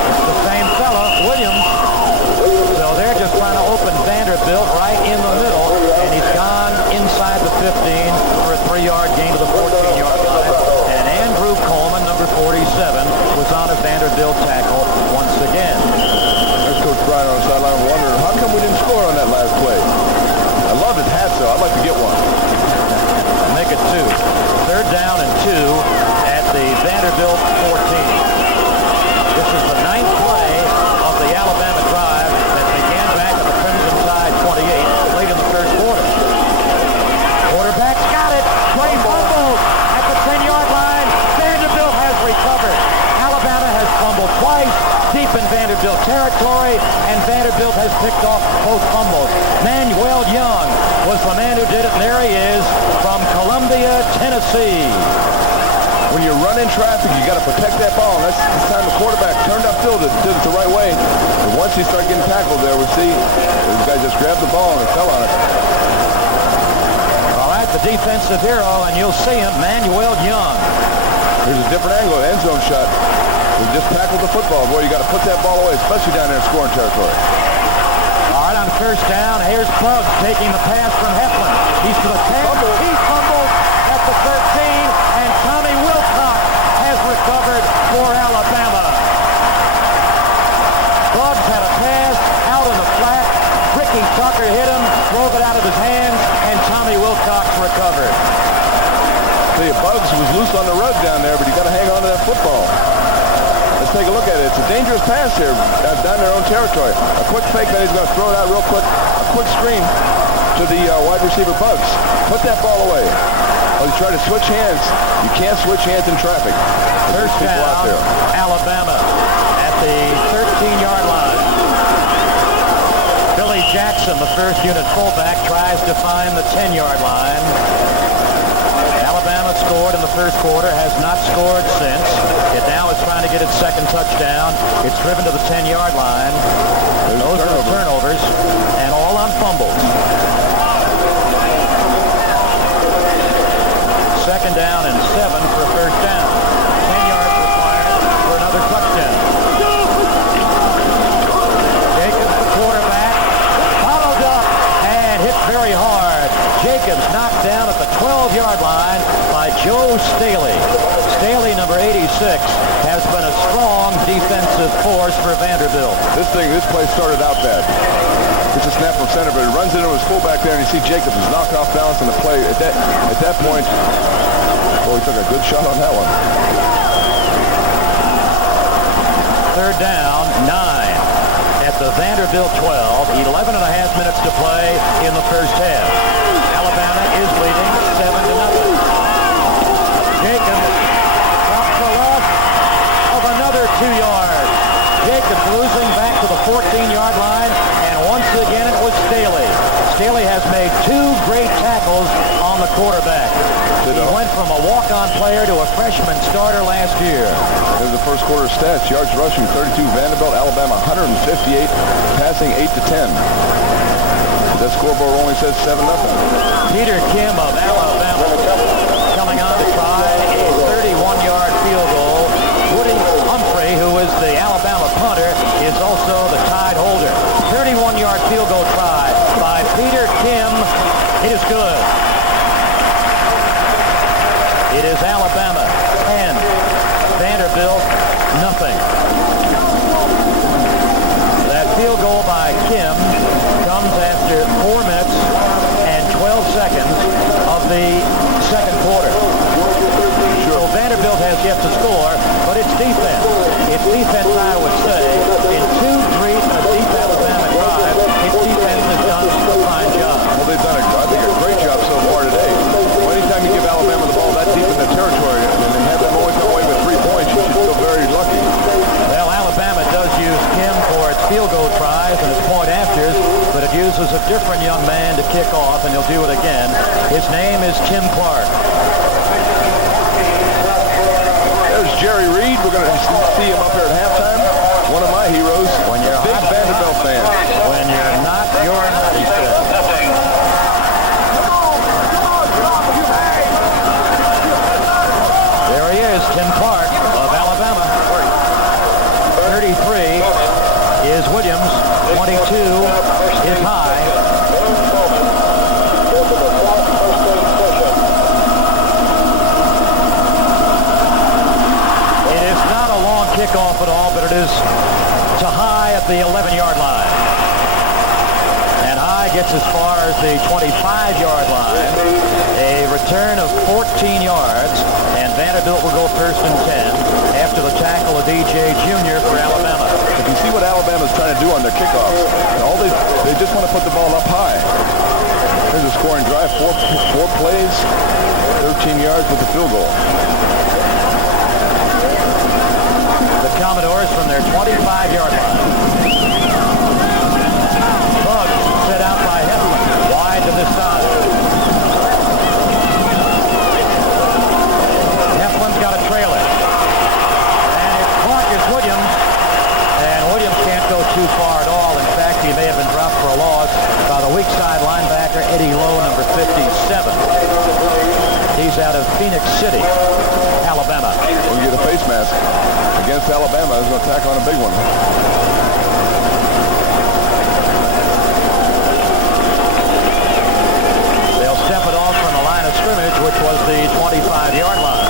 It's the same fella, Williams. So they're just trying to open Vanderbilt right in the middle, and he's gone inside the 15 for a 3-yard gain to the 14-yard line. And Andrew Coleman, number 47, was on a Vanderbilt tackle once again. There's Coach Bryant on the sideline. I'm wondering, how come we didn't score on that last play? I love his hat, though. I'd like to get one. Make it 2. Third down and 2 at the Vanderbilt 14. This is the 9th play of the Alabama drive that began back at the Crimson Tide 28 late in the first quarter. Quarterback's got it. Play fumble at the 10-yard line. Vanderbilt has recovered. Alabama has fumbled twice deep in Vanderbilt territory, and Vanderbilt has picked off both fumbles. Manuel Young was the man who did it, and there he is from Columbia, Tennessee. When you're running traffic, you got to protect that ball. And that's the time the quarterback turned upfield, did it the right way. And once he started getting tackled there, we see these guys just grabbed the ball and fell on it. All right, the defensive hero, and you'll see him, Manuel Young. Here's a different angle, end zone shot. We just tackled the football. Boy, you got to put that ball away, especially down there in scoring territory. All right, on first down, here's Buggs taking the pass from Heflin. He's to the 10. He fumbled at the 13, and Tommy Wilcox has recovered for Alabama. Buggs had a pass out in the flat. Ricky Tucker hit him, drove it out of his hands, and Tommy Wilcox recovered. Buggs was loose on the rug down there, but you got to hang on to that football. Let's take a look at it. It's a dangerous pass here down their own territory. A quick fake, then he's going to throw it out real quick. A quick screen to the wide receiver Buggs. Put that ball away. Well, you try to switch hands. You can't switch hands in traffic. First down, Alabama at the 13-yard line. Billy Jackson, the first unit fullback, tries to find the 10-yard line. Alabama scored in the first quarter, has not scored since. It now is trying to get its second touchdown. It's driven to the 10-yard line. Those are turnovers, and all on fumbles. Second down and 7 for a first down. 10 yards required for another touchdown. Jacobs, the quarterback, followed up and hit very hard. Jacobs knocked down at the 12-yard line by Joe Staley. Staley, number 86, has been a strong defensive force for Vanderbilt. This play started out bad. It's a snap from center, but he runs into his fullback there, and you see Jacobs is knocked off balance in the play. At that point, he took a good shot on that one. Third down, 9 at the Vanderbilt 12. 11 and a half minutes to play in the first half. Alabama is leading 7-0. Jacobs drops the loss of another 2 yards. Jacobs losing back to the 14-yard line, and once again it was Staley. Staley has made 2 great tackles on the quarterback. He went from a walk-on player to a freshman starter last year. There's the first quarter stats. Yards rushing 32, Vanderbilt, Alabama 158, passing 8-10. That scoreboard only says 7-0. Peter Kim of Alabama coming on to try a 31-yard field goal. Woody Humphrey, who is the Alabama punter, is also the Tide holder. 31-yard field goal try by Peter Kim. It is good. It is Alabama 10, Vanderbilt nothing. That field goal by Kim comes after 4 minutes and 12 seconds of the second quarter. So Vanderbilt has yet to score, but it's defense. It's defense, I would say. In 2 brief and a deep Alabama drive, its defense has done a fine job. Well, they've done, I think, a great job so far today. Well, anytime you give Alabama the ball that deep in the territory and then have them only come away with 3 points, you should feel very lucky. Well, Alabama does use Kim for its field goal tries and its point afters, but it uses a different young man to kick off, and he'll do it again. His name is Kim Clark. There's Jerry Reed. We're going to see him up here at halftime. One of my heroes. When you're big saying. When you're not, you're not, he said. There he is, Tim Clark of Alabama. 33 is Williams. 22 is High. It is not a long kickoff at all, but it is to High at the 11-yard line. And High gets as far as the 25-yard line. A return of 14 yards, and Vanderbilt will go first and 10 after the tackle of E.J. Jr. for Alabama. If you see what Alabama's trying to do on their kickoffs, they just want to put the ball up high. Here's a scoring drive, four plays, 13 yards with the field goal. The Commodores from their 25-yard line. Bugs set out by Heflin, wide to this side. Heflin's got to trail it. And it's Marcus Williams. And Williams can't go too far at all. In fact, he may have been dropped for a loss by the weak side linebacker, Eddie Lowe, number 57. He's out of Phoenix City, Alabama. We'll get a face mask against Alabama. He's going to tack on a big one. They'll step it off from the line of scrimmage, which was the 25-yard line.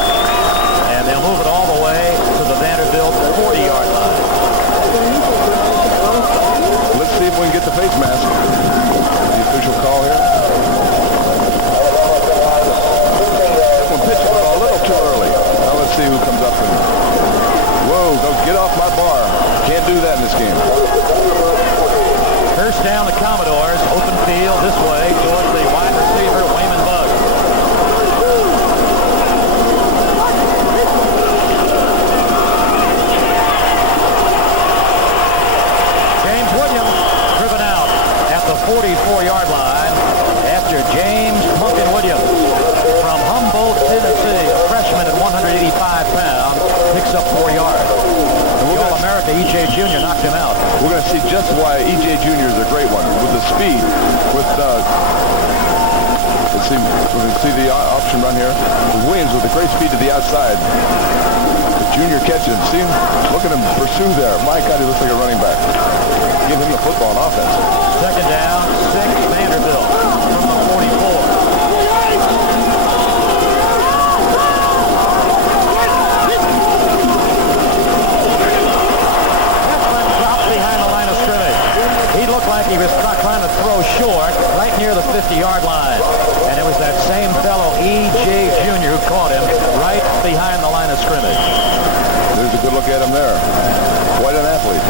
And they'll move it all the way to the Vanderbilt 40-yard line. Let's see if we can get the face mask. The official call here. One pitch the ball a little too early. Now let's see who comes up and... Whoa, don't get off my bar. Can't do that in this game. First down, the Commodores. Open field this way towards the wide receiver, Wayman Buggs. James Williams driven out at the 44-yard line after James Pumpkin Williams from Humboldt, Tennessee, a freshman at 185 pounds, picks up 4 yards. The All-America E.J. Jr. knocked him out. We're going to see just why E.J. Jr. is a great one. With the speed, let's see, we can see the option run here. Williams with the great speed to the outside. The junior catches him. See him? Look at him pursue there. My God, he looks like a running back. Give him the football on offense. Second down, 6, Vanderbilt from the 44. He looked like he was trying to throw short right near the 50-yard line. And it was that same fellow, E.J. Jr., who caught him right behind the line of scrimmage. There's a good look at him there. Quite an athlete.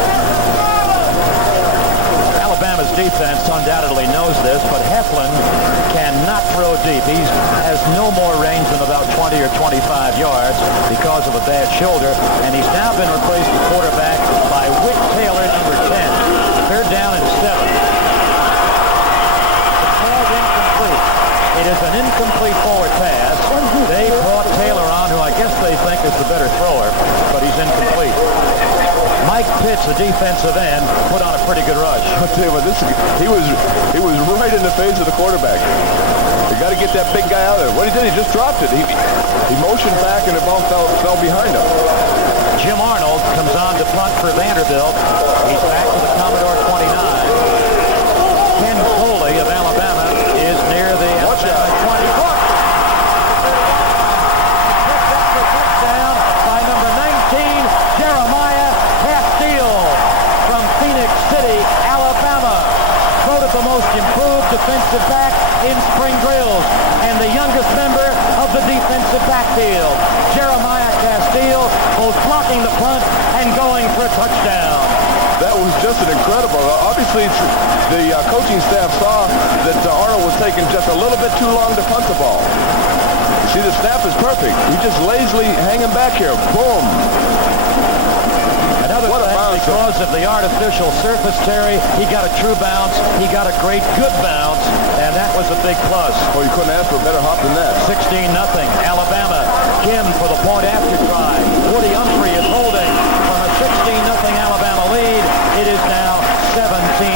Alabama's defense undoubtedly knows this, but Heflin cannot throw deep. He has no more range than about 20 or 25 yards because of a bad shoulder, and he's now been replaced at quarterback by Wick Taylor, number 10. Third down and 7. Pass incomplete. It is an incomplete forward pass. They brought Taylor on, who I guess they think is the better thrower, but he's incomplete. Mike Pitts, the defensive end, put on a pretty good rush. I'll tell you what, he was right in the face of the quarterback. You got to get that big guy out of there. What he did, he just dropped it. He motioned back and the ball fell behind him. Jim Arnold comes on to punt for Vanderbilt. He's back to the Commodore 29. Ken Coley of Alabama is near the Alabama 20. Picked up the touchdown by number 19, Jeremiah Castile from Phoenix City, Alabama. Voted the most improved defensive back in spring drills and the youngest member of the defensive backfield. Jeremiah Castile both blocking the punt and going for a touchdown. That was just an incredible. Obviously, the coaching staff saw that Arnold was taking just a little bit too long to punt the ball. See, the snap is perfect. He just lazily hanging back here. Boom. Another thing, because of the artificial surface, Terry, he got a true bounce. He got a great good bounce, and that was a big plus. Oh, you couldn't ask for a better hop than that. 16-0, Alabama. Kim for the point after try. Woody Humphrey is holding from a 16-0 Alabama lead. It is now 17-0.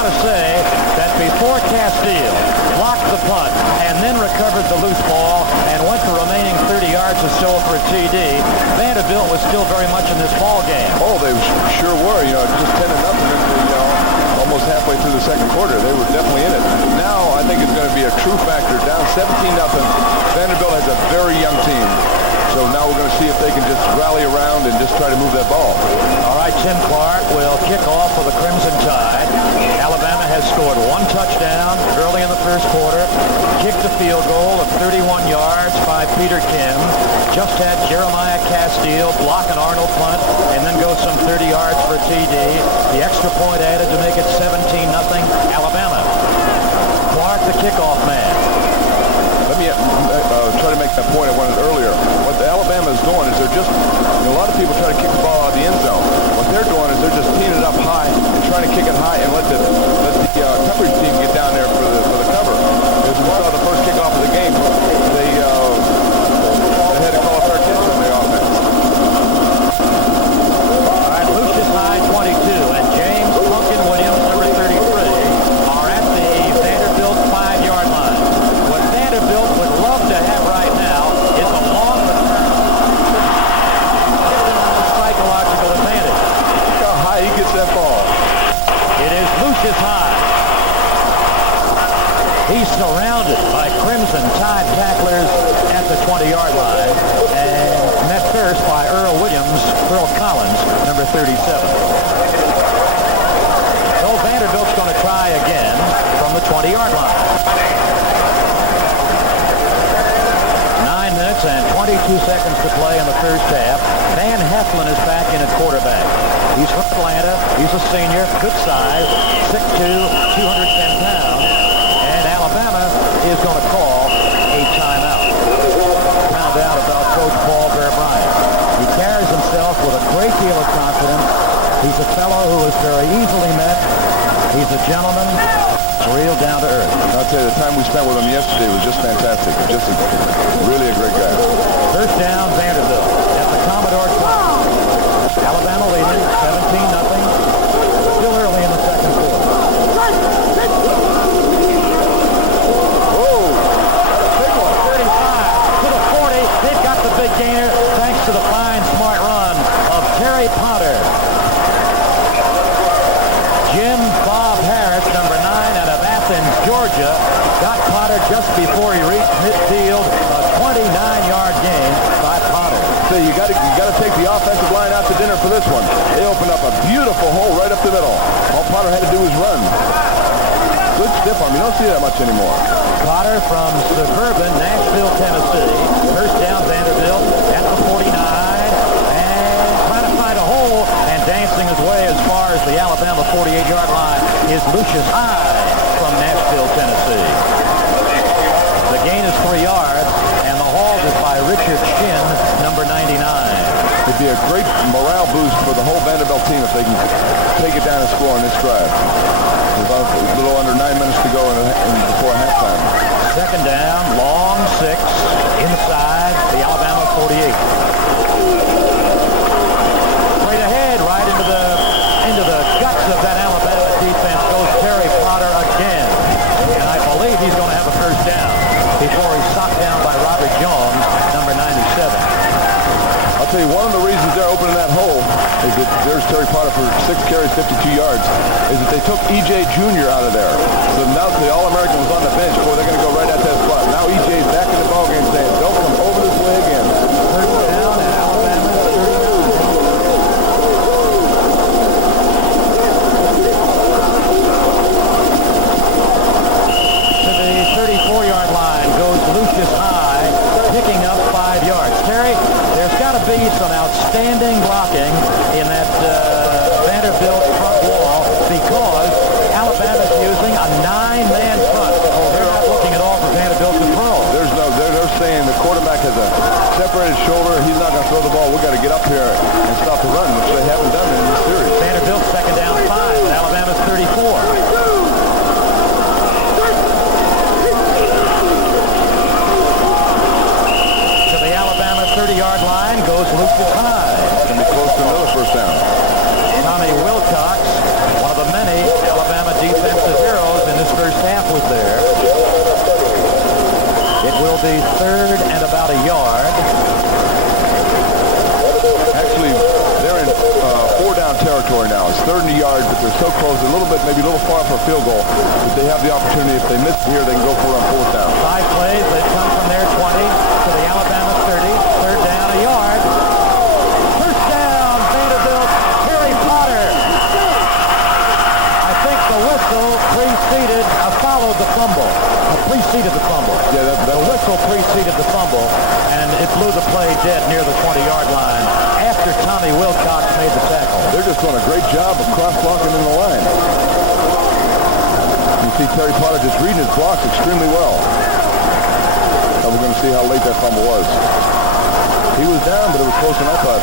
got to say that before Castile blocked the punt and then recovered the loose ball and went the remaining 30 yards or so for a TD, Vanderbilt was still very much in this ball game. Oh, they sure were. Just 10-0 almost halfway through the second quarter. They were definitely in it. Now I think it's going to be a true factor. Down 17-0. Vanderbilt has a very young team. So now we're going to see if they can just rally around and just try to move that ball. All right, Tim Clark will kick off for the Crimson Tide. Alabama has scored one touchdown early in the first quarter, kicked a field goal of 31 yards by Peter Kim, just had Jeremiah Castile block an Arnold punt, and then go some 30 yards for a TD. The extra point added to make it 17-0 Alabama. Clark, the kickoff man. Let me try to make that point I wanted earlier. What Alabama is doing is they're just, a lot of people try to kick the ball out of the end zone. What they're doing is they're just teeing it up high and trying to kick it high and let the coverage team get down there for the cover. As we saw the first kickoff of the game, they had to call a fair catch on the offense. All right, Lucius Hyde, 22, and James Pumpkin Williams, number 33, are at the Vanderbilt 5-yard line. What Vanderbilt would love to have right now is a long return. Give them a psychological advantage. Look how high he gets that ball. It is Lucius Hyde. He's surrounded by Crimson Tide tacklers at the 20-yard line and met first by Earl Collins, number 37. So Vanderbilt's going to try again from the 20-yard line. 9 minutes and 22 seconds to play in the first half. Van Heflin is back in at quarterback. He's from Atlanta. He's a senior, good size, 6'2", 210 pounds. And Alabama is going to call a timeout. Found out about Coach Paul Bear Bryant. He carries himself with a great deal of confidence. He's a fellow who is very easily met. He's a gentleman. Real down to earth. I'll tell you, the time we spent with him yesterday was just fantastic. Really a great guy. First down, Vanderbilt at the Commodores. Alabama leading 17-0. Still early in the second quarter. Oh, big one. 35 to the 40. They've got the big gainer thanks to the fine, smart run of Terry Potter. Jim Bob Harris, number 9, out of Athens, Georgia, got Potter just before he reached midfield. A 29-yard gain by Potter. So you got to take the offensive line out to dinner for this one. They opened up a beautiful hole right up the middle. All Potter had to do was run. Good stiff arm. You don't see that much anymore. Potter from suburban Nashville, Tennessee. First down, Vanderbilt at the 49. And trying to find a hole and dancing his way as far as the Alabama 48-yard line is Lucius Hyde from Nashville, Tennessee. The gain is 3 yards, and the haul is by Richard Shin, number 99. It'd be a great morale boost for the whole Vanderbilt team if they can take it down and score on this drive. There's a little under 9 minutes to go before halftime. Second down, long 6, inside the Alabama 48. Straight ahead, right into the guts of that Alabama defense goes Terry Potter again. And I believe he's going to have a first down before he's socked down by Robert Jones, number 97. I'll tell you, one of the reasons they're opening that hole is that there's Terry Potter for 6 carries, 52 yards, is that they took E.J. Jr. out of there. So now the All-American was on the bench. Boy, they're going to go right at that spot. Now E.J.'s back in the ballgame saying, don't come over this way again. First down at Alabama 39. To the 34-yard line goes Lucius Hyde, picking up 5 yards. Terry, there's got to be some outstanding blocking in that Vanderbilt front wall because Alabama's using a 9-man front. They're not looking at all for Vanderbilt to throw. They're saying the quarterback has a separated shoulder. He's not going to throw the ball. We've got to get up here and stop the run, which they haven't done in this series. Vanderbilt second down 5, and Alabama's 34. To the Alabama 30-yard line goes Lucius Hyde. It's going to be close to another first down. Tommy Wilcox, one of the many Alabama defensive It'll be third and about a yard. Actually, they're in four-down territory now. It's third and a yard, but they're so close, a little bit, maybe a little far for a field goal. But they have the opportunity. If they miss it here, they can go for it on fourth down. 5 plays. They've come from their 20 to the Alabama 30. Third down, a yard. First down, Vanderbilt. Terry Potter. I think the whistle followed the fumble. Preceded the fumble. Yeah, the whistle preceded the fumble, and it blew the play dead near the 20-yard line after Tommy Wilcox made the tackle. They're just doing a great job of cross-blocking in the line. You see Terry Potter just reading his blocks extremely well. Now we're going to see how late that fumble was. He was down, but it was close enough, I thought.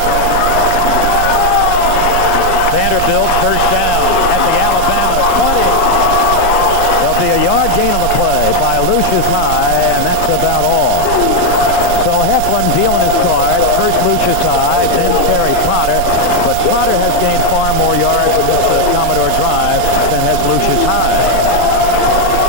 Vanderbilt first down at the Alabama 20. There'll be a yard gain on the play by Lucius High, and that's about all. So Heflin dealing his card. First Lucius High, then Terry Potter. But Potter has gained far more yards in this Commodore drive than has Lucius High.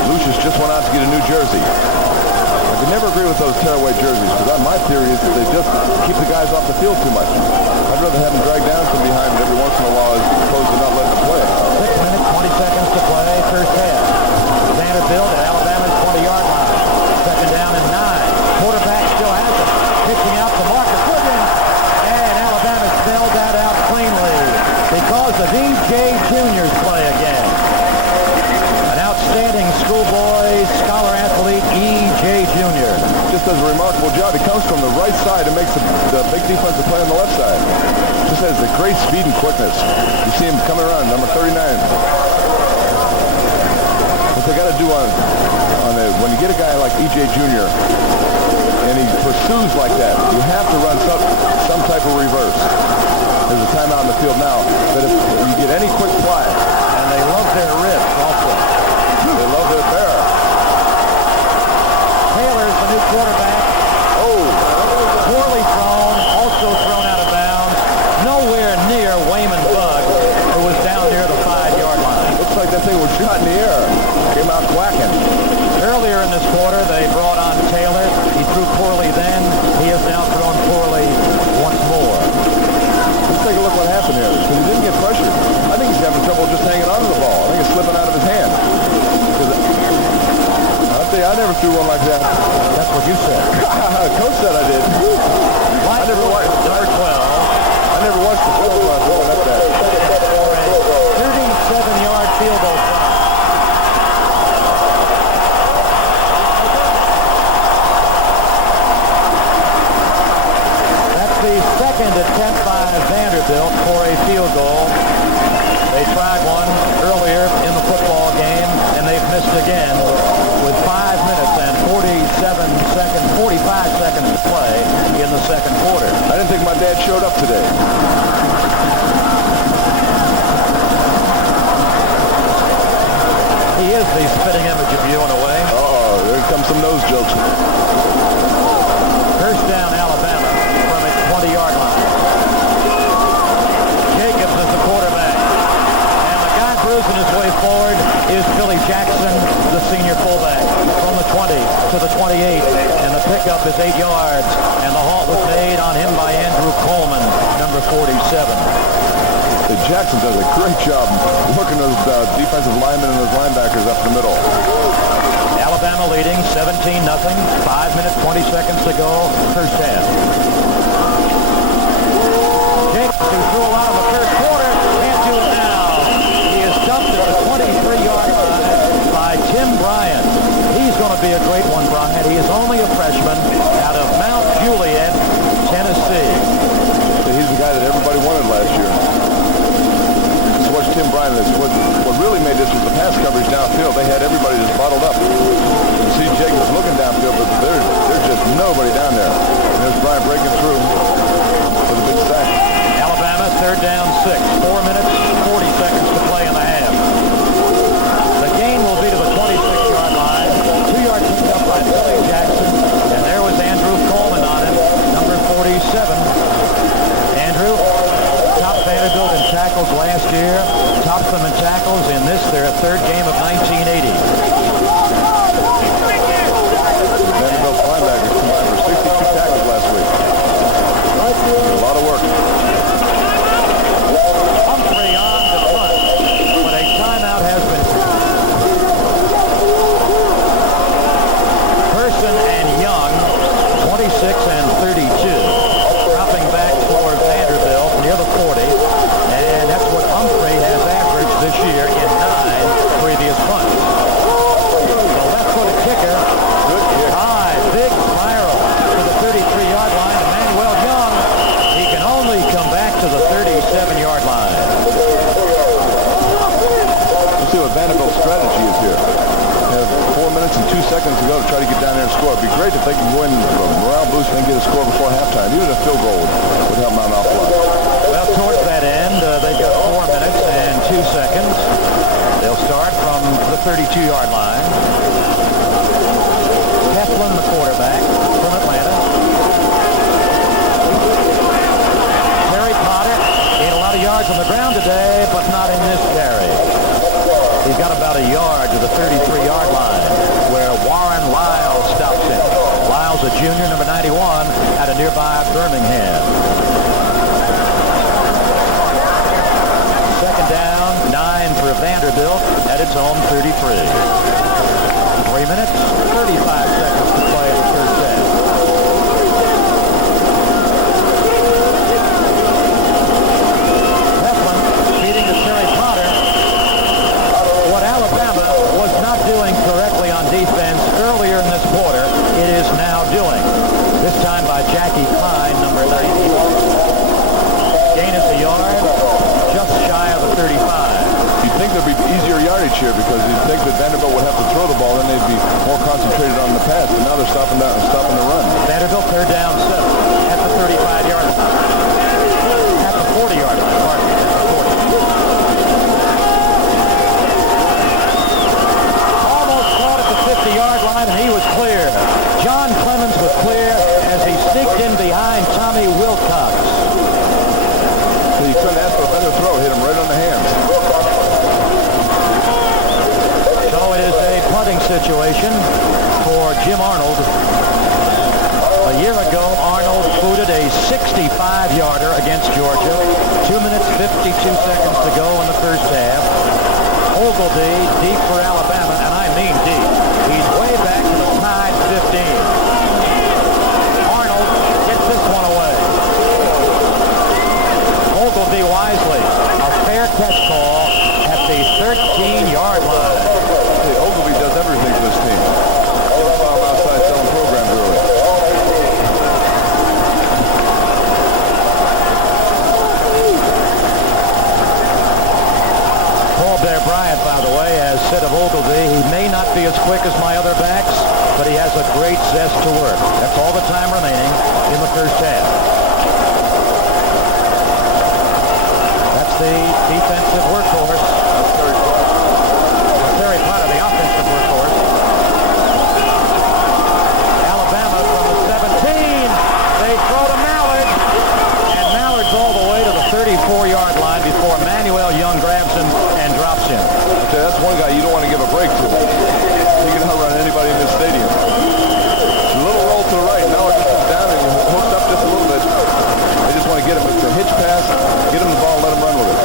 Lucius just went out to get a new jersey. I could never agree with those tearaway jerseys, because my theory is that they just keep the guys off the field too much. I'd rather have them drag down from behind every once in a while as opposed to not letting them play. 6 minutes, 20 seconds to play, first half. Vanderbilt at Alabama's 20-yard line. Second down and 9. Quarterback still has it. Pitching out to Marcus Williams. And Alabama spelled that out cleanly because of E.J. Jr.'s play again. An outstanding schoolboy scholar athlete, E.J. Jr. Just does a remarkable job. He comes from the right side and makes the big defensive play on the left side. Just has a great speed and quickness. You see him coming around, number 39. What they got to do when you get a guy like E.J. Jr. and he pursues like that, you have to run some type of reverse. There's a timeout in the field now, but if you get any quick fly, and they love their ribs also. They love their bear. Taylor's the new quarterback. Oh, poorly thrown, also thrown out of bounds. Nowhere near Wayman Bugg, who was down near the 5-yard line. Looks like that thing was shot in the air. Came out quacking. Earlier in this quarter, they brought on Taylor. He threw poorly then. He has now thrown poorly once more. Let's take a look what happened here. Because he didn't get pressured. I think he's having trouble just hanging onto the ball. I think it's slipping out of his hand. I never threw one like that. That's what you said. Coach said I did. I never watched number 12. I never watched the film when I was like that. 37-yard field goal try. That's the second attempt by Vanderbilt for a field goal. They tried one earlier in the football game, and they've missed again with 5 minutes and 45 seconds to play in the second quarter. I didn't think my dad showed up today. He is the spitting image of you in a way. Uh-oh, here comes some nose jokes. First down, Alabama from its 20-yard line. Jacobs is the quarterback. And the guy bruising his way forward is Billy Jackson, the senior fullback, from the 20 to the 28. And the pickup is 8 yards. And the halt was made on him by Andrew Coleman, number 47. Jackson does a great job working those defensive linemen and those linebackers up the middle. Alabama leading 17-0. 5 minutes, 20 seconds to go. First half. Jacobs, who threw a lot in the first quarter, can't do it now. He is dumped at the 23-yard line by Tim Bryant. He's going to be a great one, Bryant. He is only a freshman out of Mount Juliet, Tennessee. So he's the guy that everybody wanted last year. Watch Tim Bryant. What really made this was the pass coverage downfield. They had everybody just bottled up. You see Jacobs looking downfield, but there's just nobody down there. And there's Bryant breaking through for the big sack. Alabama, third down, 6. 4 minutes, 40 seconds to play in the half. The gain will be to the 26-yard line. 2 yards picked up by Billy Jackson. And there was Andrew Coleman on him, number 47. Andrew topped Vanderbilt in tackles last year, tops them in tackles in their third game of 1980. Vanderbilt linebackers Grabson and Young, 26 and 32. Dropping back for Vanderbilt near the 40. And that's what Humphrey has averaged this year in 9 previous punts. The left-footed kicker. Good kick. High, big spiral to the 33-yard line. Emmanuel Young, he can only come back to the 37-yard line. Let's see what Vanderbilt's strategy is here. They have 4 minutes and 2 seconds to go to try to get down there and score. It'd be great if they can go in for a morale boost and then get a score before halftime. Even a field goal would help them out an awful lot. Well, towards that end, they've got 4 minutes and 2 seconds. They'll start from the 32-yard line. Heflin, the quarterback from Atlanta. Terry Potter gained a lot of yards on the ground today, but not in this carry. He's got about a yard to the 33-yard line where Warren Lyles stops him. Lyles, a junior, number 91, out of nearby Birmingham. Second down, 9 for Vanderbilt at its own 33. 3 minutes, 35 seconds to play in the first half. Heflin feeding to Terry Potter. What Alabama was not doing correctly on defense earlier in this quarter, it is now doing. This time by Jackie Pine, number 90. Gain is a yard, just shy of the 35. You'd think there'd be easier yardage here because you'd think that Vanderbilt would have to throw the ball, then they'd be more concentrated on the pass. But now they're stopping the run. Vanderbilt third down 7 at the 35-yard line. At the 40-yard line, pardon me, at the 40. Almost caught at the 50-yard line, and he was clear. John Clemens was clear as he sneaked in behind Tommy Wilcox. You couldn't ask for a better throw. Hit him right on the hands. So it is a punting situation for Jim Arnold. A year ago, Arnold booted a 65-yarder against Georgia. 2 minutes, 52 seconds to go in the first half. Ogilvie deep for Alabama, and I mean deep. He's way back to the Tide 15. Arnold gets this one away. Ogilvie wisely. A fair catch call at the 13-yard line. Hey, Ogilvie does everything for this team. I saw him outside selling programs early. Paul Bear Bryant, by the way, has said of Ogilvie, he may not be as quick as my other backs, but he has a great zest to work. That's all the time remaining in the first half. That's the defensive workhorse. Terry Potter, the offensive workhorse. Alabama from the 17. They throw to Mallard. And Mallard's all the way to the 34-yard line before Emmanuel Young grabs him and drops him. Okay, that's one guy you don't want to give a break to. He can outrun anybody in this stadium. A little roll to the right. Mallard just comes down and hooks up just a little bit. They just want to get him. It's a hitch pass. Get him the ball and let him run with it.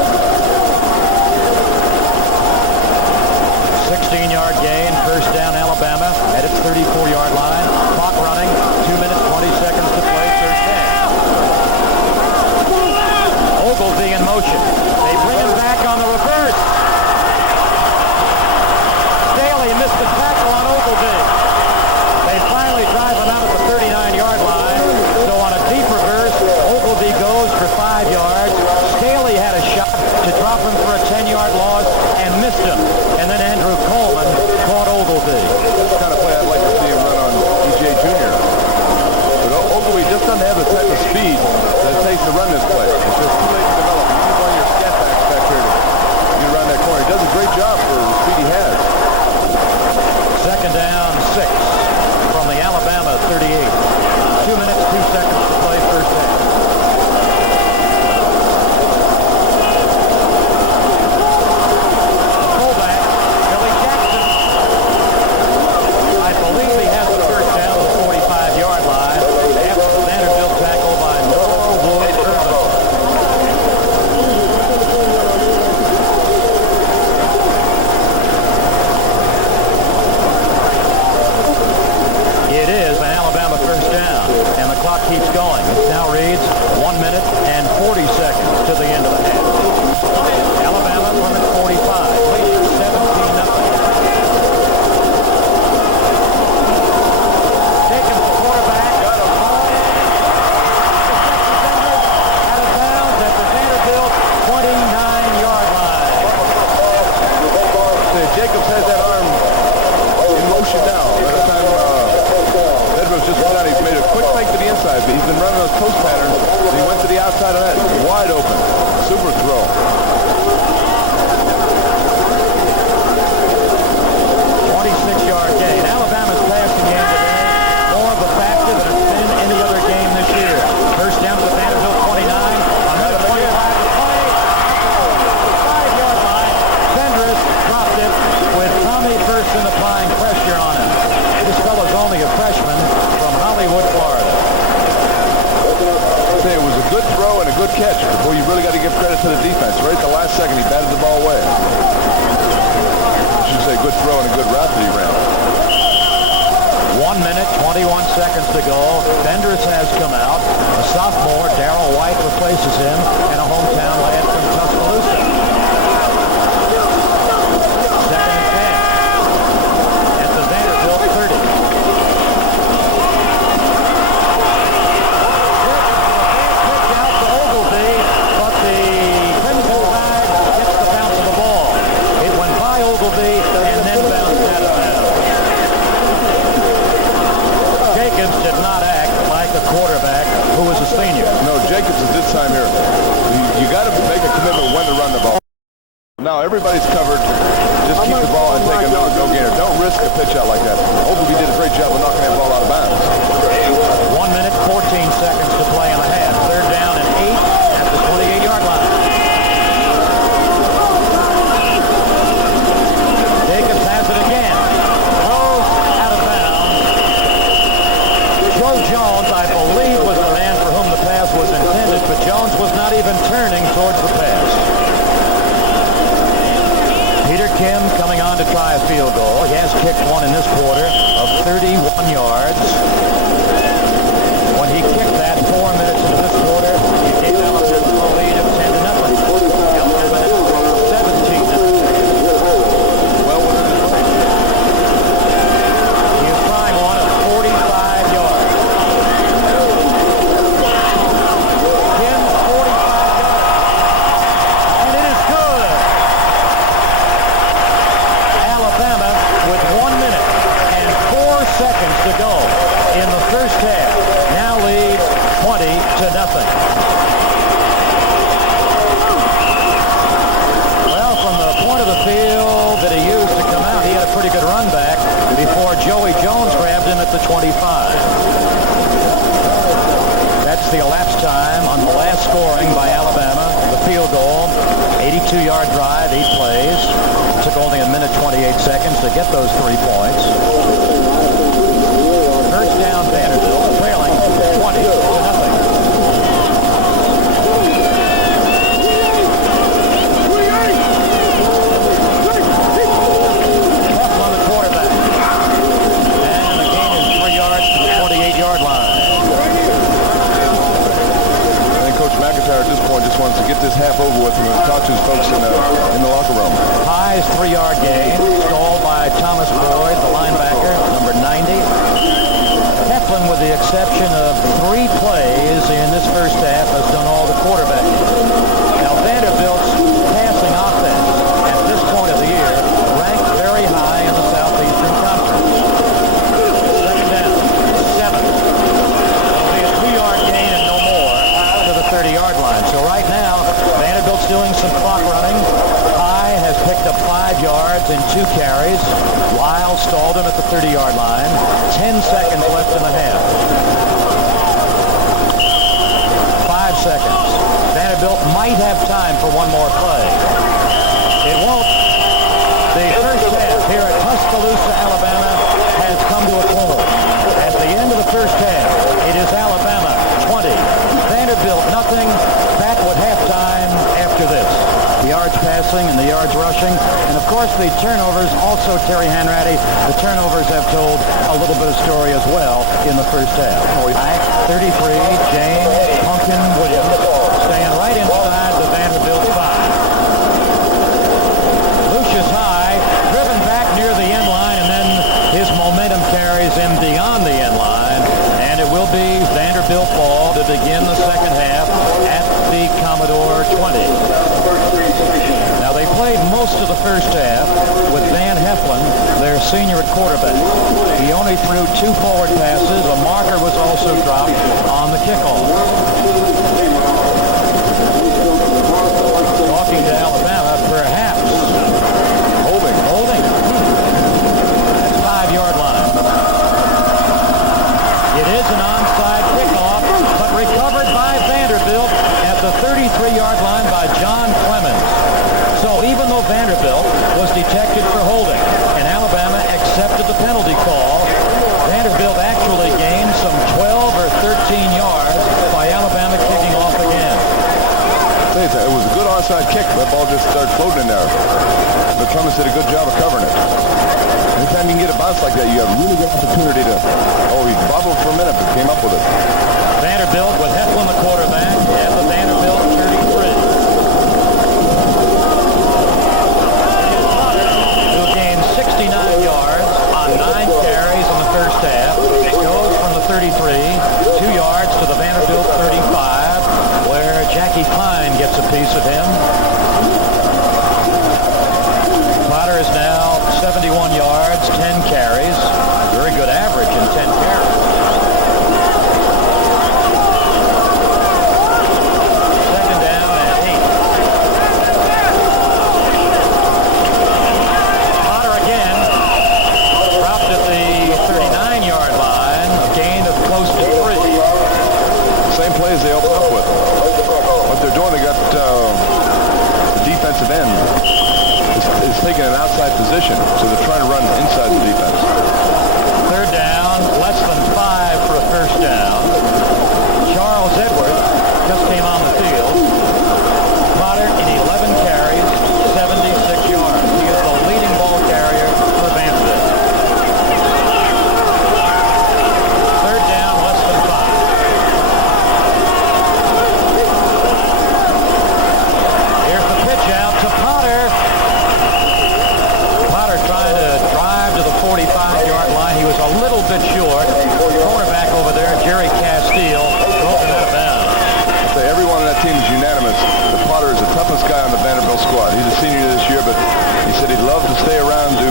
It is an Alabama first down, and the clock keeps going. It now reads 1 minute and 40 seconds to the end of the half. Alabama from its 45, leading 17-0. Taking the quarterback. Got him. Out of bounds at the Vanderbilt 29-yard line. Jacobs has that arm in motion now. By the time Edwards just went out, he's made a quick fake to the inside, but he's been running those post patterns. He went to the outside of that, wide open. Super throw. 26-yard gain. Alabama's passing game today more of a factor than it's been any other game this year. First down to the Vanderbilt 29. Another 25 to play. 5-yard line. Fendress dropped it with Tommy Thurston applying pressure on him. This fellow's only a freshman from Hollywood, Florida. I'd say it was a good throw and a good catch. Before you really got to give credit to the defense. Right at the last second, he batted the ball away. I should say good throw and a good route that he ran. 1 minute, 21 seconds to go. Fendress has come out. A sophomore, Darrell White, replaces him, and a hometown lad from Tuscaloosa. Second and 10 at the Vanderbilt 30. Kicked out to Ogilvy, but the Crimson Tide gets the bounce of the ball. It went by Ogilvy and then bounced out of bounds. Jacobs did not act like a quarterback who was a senior. No, Jacobs is this time here. You got to make a commitment when to run the ball. Now everybody's covered. Just keep the ball and take a no-gainer. Don't risk a pitch out like that. Ogilvy did a great job of knocking that ball out of bounds. 1 minute, 14 seconds to play in the half. Third down and 8 at the 28-yard line. Jacobs has it again. Throws out of bounds. Joe Jones, I believe, was the man for whom the pass was intended, but Jones was not even turning towards the pass. Peter Kim coming on to try a field goal. He has kicked one in this quarter of 31 yards. When he kicked that 4 minutes into this quarter, he gave Alabama a lead of 10-0. Alabama now 17-0. Well within the play. He is trying one of 45 yards. Kim, 45 yards. And it is good. Alabama with 1 minute and 4 seconds to go in the first half now leads 20-0. Well, from the point of the field that he used to come out, he had a pretty good run back before Joey Jones grabbed him at the 25. That's the elapsed time on the last scoring by Alabama. The field goal, 82-yard drive, 8 plays. Took only a minute 28 seconds to get those 3 points. First down, Vanderbilt, trailing 20-0. On the quarterback. And the gain is 3 yards to the 28-yard line. I think Coach McIntyre at this point just wants to get this half over with and talk to his folks in the locker room. High's 3-yard gain, stalled by Thomas Boyd, the linebacker, number 90. Heflin, with the exception of 3 plays in this first half, has done all the quarterbacking. Now Vanderbilt's passing offense at this point of the year ranked very high in the Southeastern Conference. Second down, 7. It'll be a 2-yard gain and no more to the 30-yard line. So right now, Vanderbilt's doing some clock running. High has picked up 5 yards in 2 carries. Lyle stalled him at the 30-yard line. 10 seconds left in the half. 5 seconds. Vanderbilt might have time for one more play. It won't. The first half here at Tuscaloosa, Alabama, has come to a close. At the end of the first half, it is Alabama 20, Vanderbilt nothing. Back with halftime after this. The yards passing and the yards yards rushing. And of course, the turnovers, also Terry Hanratty, the turnovers have told a little bit of story as well in the first half. 33, James Pumpkin Williams staying right inside the Vanderbilt 5. Lucius High driven back near the end line, and then his momentum carries him beyond the end line, and it will be Vanderbilt ball to begin the second half at the Commodore 20. Now, they played most of the first half with Van Heflin, their senior at quarterback. He only threw 2 forward passes. A marker was also dropped on the kickoff. Talking to Alabama, perhaps holding. That's 5-yard line. It is an onside kickoff, but recovered by Vanderbilt at the 33-yard line by John Clemens. So even though Vanderbilt was detected for holding and Alabama accepted the penalty call, Vanderbilt actually gained some 12 or 13 yards by Alabama kicking off again. It was a good onside kick. That ball just started floating in there. But Clemens did a good job of covering it. Anytime you can get a bounce like that, you have a really good opportunity to... Oh, he bobbled for a minute, but came up with it. Vanderbilt with Heflin, the quarterback, at the Vanderbilt 33. Who gained 69 yards on 9 carries in the first half. Goes from the 33, 2 yards to the Vanderbilt 35, where Jackie Klein gets a piece of him. Potter is now 71 yards, 10 carries. Very good average in 10 carries. Second down and 8. Potter again dropped at the 39-yard line, a gain of close to 3. Same plays they opened up with. What they're doing, they got the defensive end is taking an outside position, so they're trying to run inside the defense. Third down, less than 5 for a first down. Charles Edwards just came on the field. Potter in 11 carries, 76 yards. He is the leading ball carrier for Vanderbilt. Third down, less than 5. Here's the pitch out to Potter. Potter trying to drive to the 45-yard line. He was a little bit short. Cornerback over there, Jerry Castile, drove him out of bounds. Everyone on that team is unanimous that Potter is the toughest guy on the Vanderbilt squad. He's a senior this year, but he said he'd love to stay around to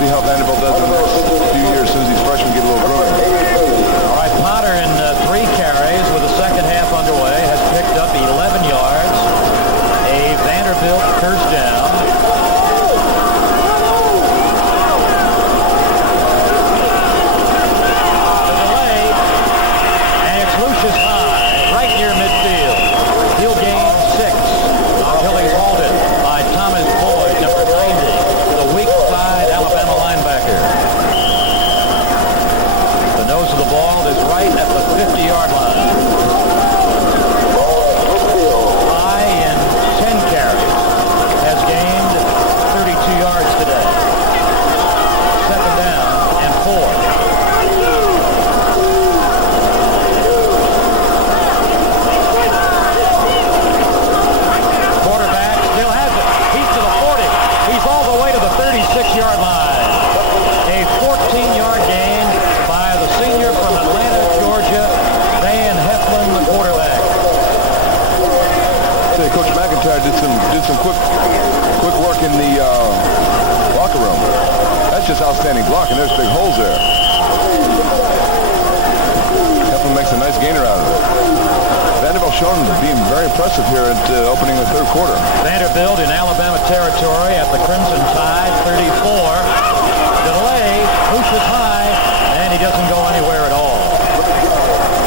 see how Vanderbilt does in the next few years. As soon as these freshmen get a little grooming. All right, Potter in 3 carries with the second half underway has picked up 11 yards. A Vanderbilt first down. Lucius High, right near midfield. He'll gain 6 until he's halted by Thomas Boyd, number 90, the weak side Alabama linebacker. The nose of the ball is right at the 50-yard line. High in 10 carries has gained 32 yards today. Second down and 4. All the way to the 36-yard line. A 14-yard gain by the senior from Atlanta, Georgia, Van Heflin, the quarterback. Coach McIntyre did some quick work in the locker room. That's just outstanding blocking. There's big holes there. Heflin makes a nice gainer out of it. Vanderbilt shown being very impressive here at opening the third quarter. Vanderbilt in Alabama territory at the Crimson Tide, 34. Delay, Lucius High, and he doesn't go anywhere at all.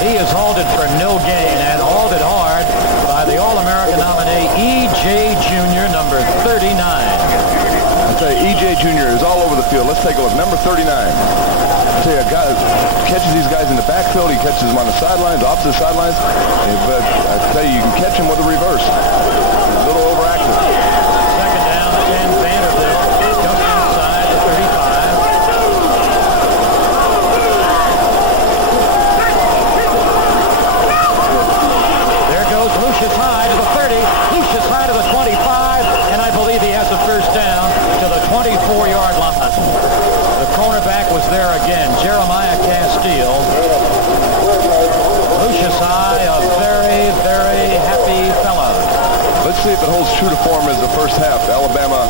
He is halted for no gain and halted hard by the All-American nominee E.J. Jr., number 39. I tell you, E.J. Jr. is all over the field. Let's take a look. Number 39. I tell you, a guy catches these guys in the backfield. He catches them on the sidelines, opposite sidelines. But I tell you, you can catch him with a reverse. A little overactive. Castile. Lucius High, a very, very happy fella. Let's see if it holds true to form as the first half. Alabama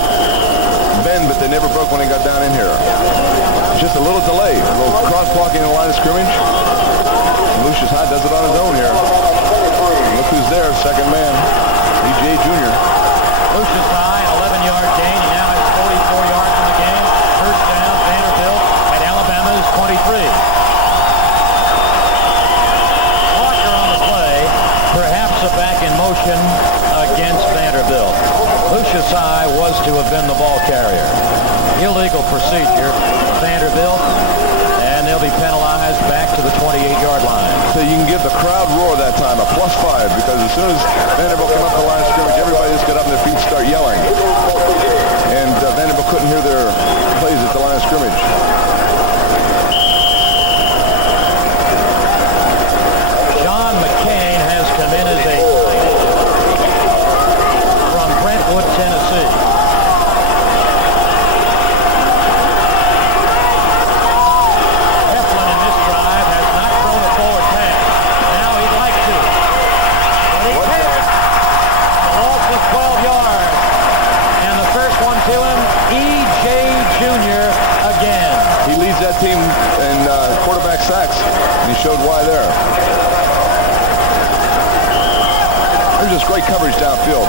bend, but they never broke when they got down in here. Just a little delay, a little cross-blocking in the line of scrimmage. Lucius High does it on his own here. Look who's there, second man, E.J. Jr. Lucius High, an 11-yard gain. He now has 44 yards in the game. First down, Vanderbilt at Alabama's 23. Walker on the play, perhaps a back in motion against Vanderbilt. Lucius High was to have been the ball carrier. Illegal procedure, Vanderbilt, and they'll be penalized back to the 28-yard line. So you can give the crowd roar that time, a +5, because as soon as Vanderbilt came up the line of scrimmage, everybody just got up on their feet and start yelling. And Vanderbilt couldn't hear their plays at the line of scrimmage. John McCain has come in as a from Brentwood, Tennessee. Heflin in this drive has not thrown a forward pass. Now he'd like to. But he can't. The loss is 12 yards. And the first one to him, E.J. Jr. again. He leads that team in quarterback sacks, and he showed why there. There's just great coverage downfield.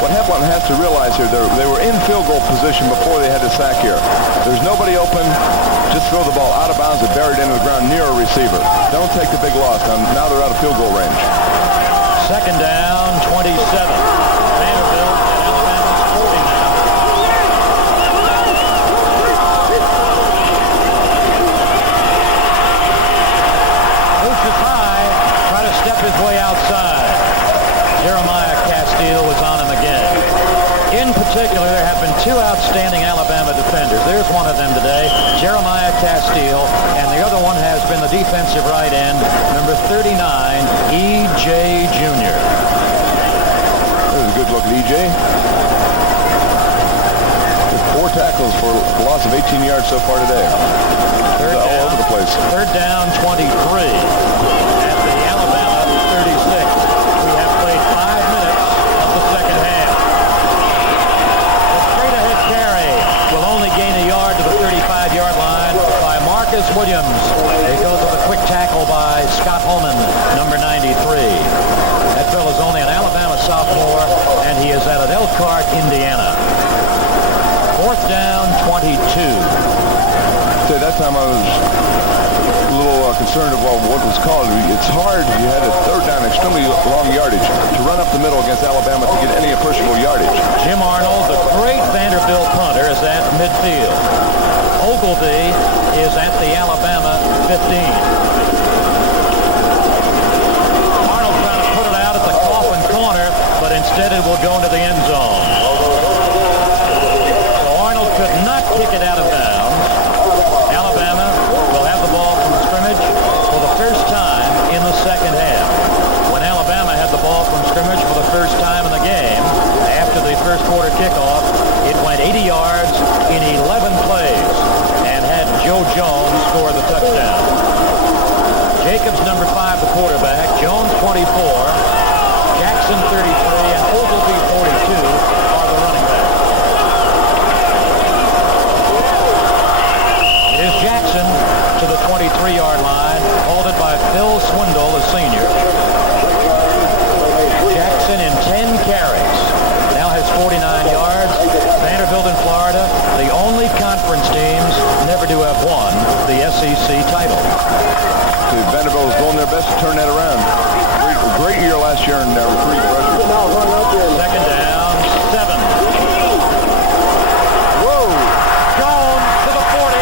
What Heflin has to realize here, they were in field goal position before they had the sack here. There's nobody open. Just throw the ball out of bounds and bury it into the ground near a receiver. Don't take the big loss. Now they're out of field goal range. Second down, 27. Vanderbilt at Alabama's 40 now. Lucius High trying to step his way outside. Jeremiah Castile was on him again. In particular, there have been two outstanding Alabama defenders. There's one of them today, Jeremiah Castile, and the other one has been the defensive right end, number 39, E.J. Jr. There's a good look at E.J. With 4 tackles for a loss of 18 yards so far today. All over the place. Third down, 23 at the Alabama 36. We have played 5 minutes of the second half. The straight-ahead carry will only gain a yard to the 35-yard line by Marcus Williams. It goes with a quick tackle by Scott Holman, number 93. That fellow's only an Alabama sophomore, and he is out of Elkhart, Indiana. Fourth down, 22. At that time, I was a little concerned about what was called. It's hard. You had a third down, extremely long yardage, to run up the middle against Alabama to get any appreciable yardage. Jim Arnold, the great Vanderbilt punter, is at midfield. Ogilvy is at the Alabama 15. Arnold trying to put it out at the coffin corner, but instead it will go into the end zone. So Arnold could not kick it out of bounds. Alabama will have the ball from scrimmage for the first time in the second half. When Alabama had the ball from scrimmage for the first time in the game, after the first quarter kickoff, it went 80 yards in 11 plays and had Joe Jones score the touchdown. Jacobs, number 5, the quarterback. Jones, 24. Jackson, 33. And Ogilvy, 42, are the running backs. It is Jackson to the 23-yard line, halted by Phil Swindle, a senior. Jackson in 10 carries. Now has 49 yards. Vanderbilt in Florida, the only conference teams never to have won the SEC title. Vanderbilt was doing their best to turn that around. Great year last year in recruiting rushers. Second down, 7. Whoa! Jones to the 40.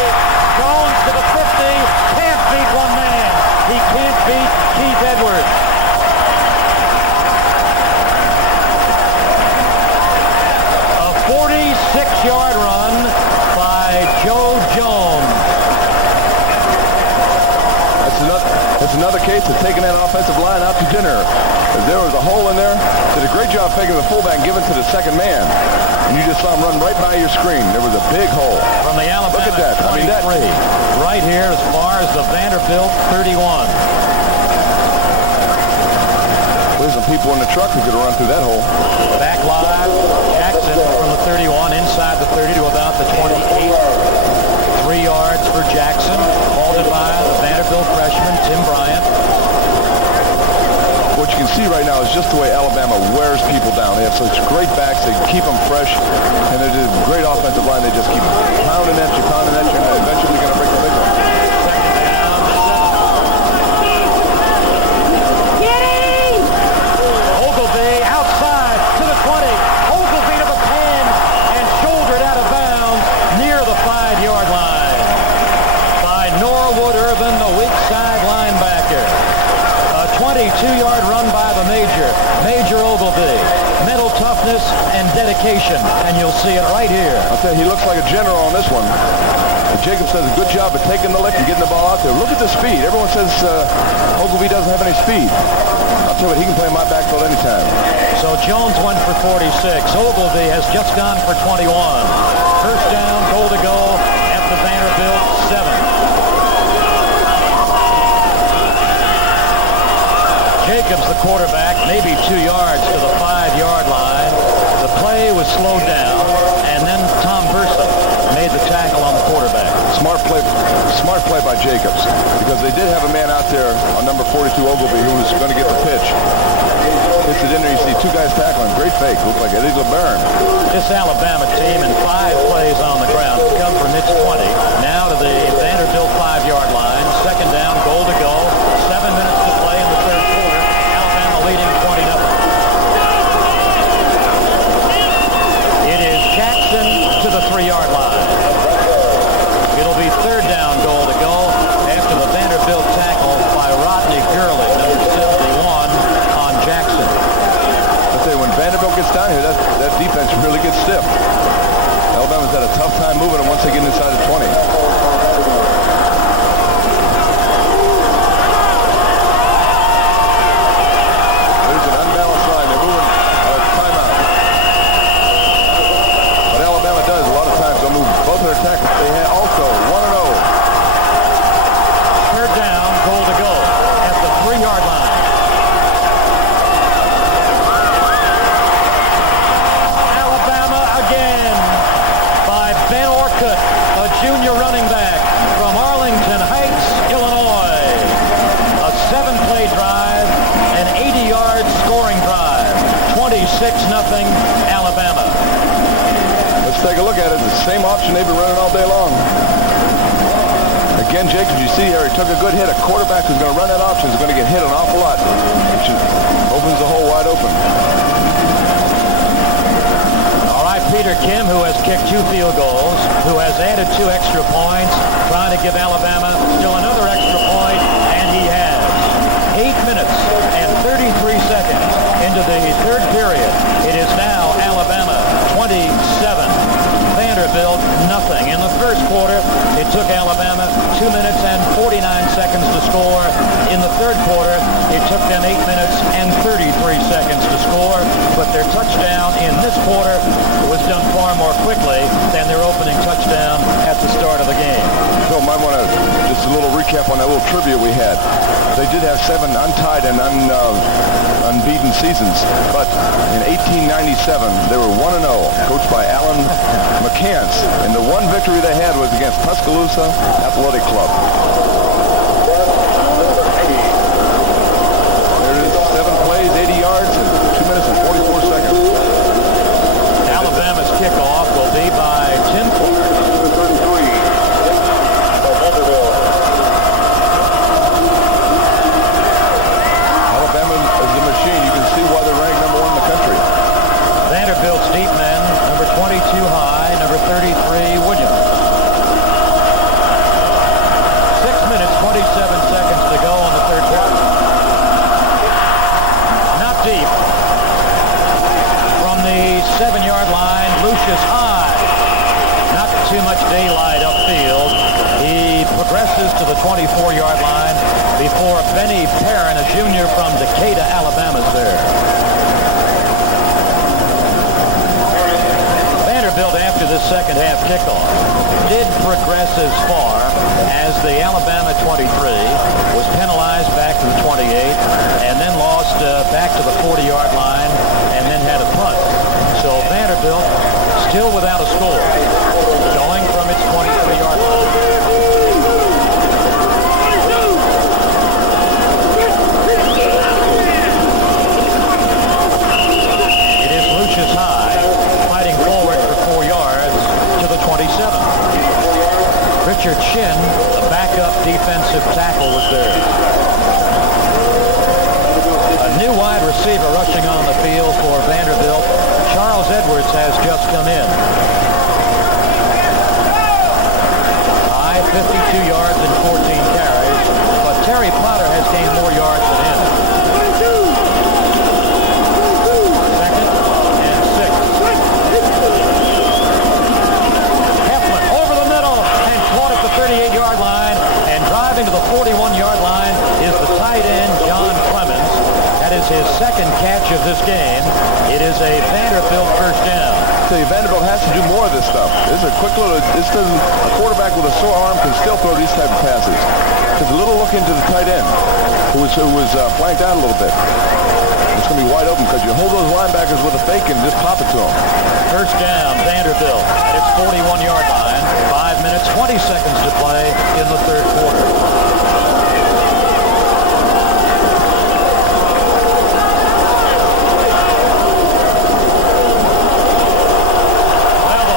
Jones to the 50. Can't beat one man. He can't beat Keith Edwards. A 46-yard run by Joe Jones. That's another case of taking that offensive line out to dinner. There was a hole in there. Did a great job faking the fullback, giving to the second man. And you just saw him run right by your screen. There was a big hole. From the Alabama Look at that. 23. Right here as far as scores the Vanderbilt 31. There's some people in the truck who could have run through that hole. Back live, Jackson from the 31 inside the 30 to about the 28. 3 yards for Jackson, halted by the Vanderbilt freshman, Tim Bryant. What you can see right now is just the way Alabama wears people down. They have such great backs. They keep them fresh, and they're just a great offensive line. They just keep pounding at you, and they're eventually going to break the big one. Second down, 7. Ogilvie outside to the 20. Ogilvie to the 10 and shouldered out of bounds near the 5-yard line by Norwood Irvin, the weak side linebacker. A 22-yard run by the Major Ogilvie. Mental toughness and dedication, and you'll see it right here. I'll tell you, he looks like a general on this one. Jacobs does a good job of taking the lick and getting the ball out there. Look at the speed. Everyone says Ogilvie doesn't have any speed. I'll tell you what, he can play in my backfield anytime. So Jones went for 46. Ogilvie has just gone for 21. First down, goal to go at the Vanderbilt 7. Jacobs, the quarterback, maybe 2 yards to the 5-yard line. The play was slowed down, and then Tom Burson made the tackle on the quarterback. Smart play by Jacobs, because they did have a man out there on number 42, Ogilvie, who was going to get the pitch. Hits it in there, you see 2 guys tackling. Great fake. Looked like Eddie LeBaron. This Alabama team in 5 plays on the ground come from its 20. Now to the Vanderbilt 5-yard line. Second down, goal to go. 7 minutes to play in the third quarter. Alabama leading 20-0. It is Jackson to the 3-yard line. It'll be third down, goal to go after the Vanderbilt tackle by Rodney Gurley, number 71, on Jackson. I tell you, when Vanderbilt gets down here, that defense really gets stiff. Alabama's had a tough time moving them once they get inside the 20. There's an unbalanced line. They're moving timeout. What Alabama does a lot of times, they'll move both of their tackles. They had also 1-0. Third down, goal to go at the 3-yard line. Alabama again by Ben Orcutt, a junior running back from Arlington Heights, Illinois. A 7-play drive, an 80-yard scoring drive. 26-0 Alabama. Let's take a look at it. It's the same option they've been running all day long. Again, Jacobs, you see here, he took a good hit. A quarterback who's going to run that option is going to get hit an awful lot, which opens the hole wide open. All right, Peter Kim, who has kicked 2 field goals, who has added 2 extra points, trying to give Alabama still another extra point, and he has. 8 minutes and 33 seconds into the third period. It is now Alabama 27, Vanderbilt nothing. In the first quarter, it took Alabama 2 minutes and 49 seconds to score. In the third quarter, it took them 8 minutes and 33 seconds to score. But their touchdown in this quarter was done far more quickly than their opening touchdown at the start of the game. Phil, might want to just a little recap on that little trivia we had. They did have 7 untied and unbeaten seasons, but in 1897 they were 1-0, coached by Alan McCants, and the one victory they had was against Tuscaloosa Athletic Club. There it is, 7 plays, 80 yards, and 2 minutes and 44 seconds. Alabama's kickoff will be by Tim Ford. Alabama is a machine. You can see why they're ranked number 1 in the country. Vanderbilt's deep men, number 22 High, number 33 Williams. 6 minutes, 27 seconds to go in the third quarter. Not deep. From the 7-yard line, Lucius High. Not too much daylight upfield. He progresses to the 24-yard line before Benny Perrin, a junior from Decatur, Alabama, is there. Vanderbilt, after this second half kickoff, did progress as far as the Alabama 23 was penalized back to the 28 and then lost back to the 40-yard line and then had a punt. So Vanderbilt still without a score, going from its 23-yard line. Lucius High fighting forward for 4 yards to the 27. Richard Shin, the backup defensive tackle, was there. A new wide receiver rushing on the field for Vanderbilt. Charles Edwards has just come in. High, 52 yards and 14 carries, but Terry Potter has gained more yards than him. Heflin over the middle and caught at the 38-yard line, and driving to the 41-yard line is the tight end John Clemens. That is his second catch of this game. It is a Vanderbilt first down. So Vanderbilt has to do more of this stuff. This is a quick little. A quarterback with a sore arm can still throw these type of passes. There's a little look into the tight end, who was flanked out a little bit. It's going to be wide open because you hold those linebackers with a fake and just pop it to them. First down, Vanderbilt at its 41-yard line. 5 minutes, 20 seconds to play in the third quarter.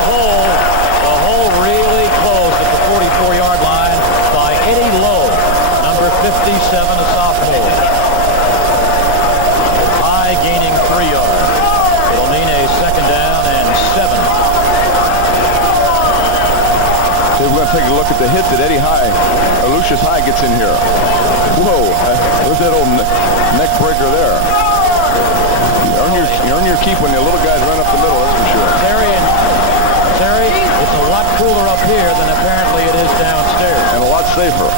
Well, the hole really closed at the 44-yard line by Eddie Lowe, number 57, a sophomore. Gaining 3 yards. It'll mean a second down and 7. So we're going to take a look at the hit that Lucius High gets in here. Whoa, there's that old neck breaker there. You earn your keep when the little guys run up the middle, that's for sure. Terry, it's a lot cooler up here than apparently it is downstairs. And a lot safer.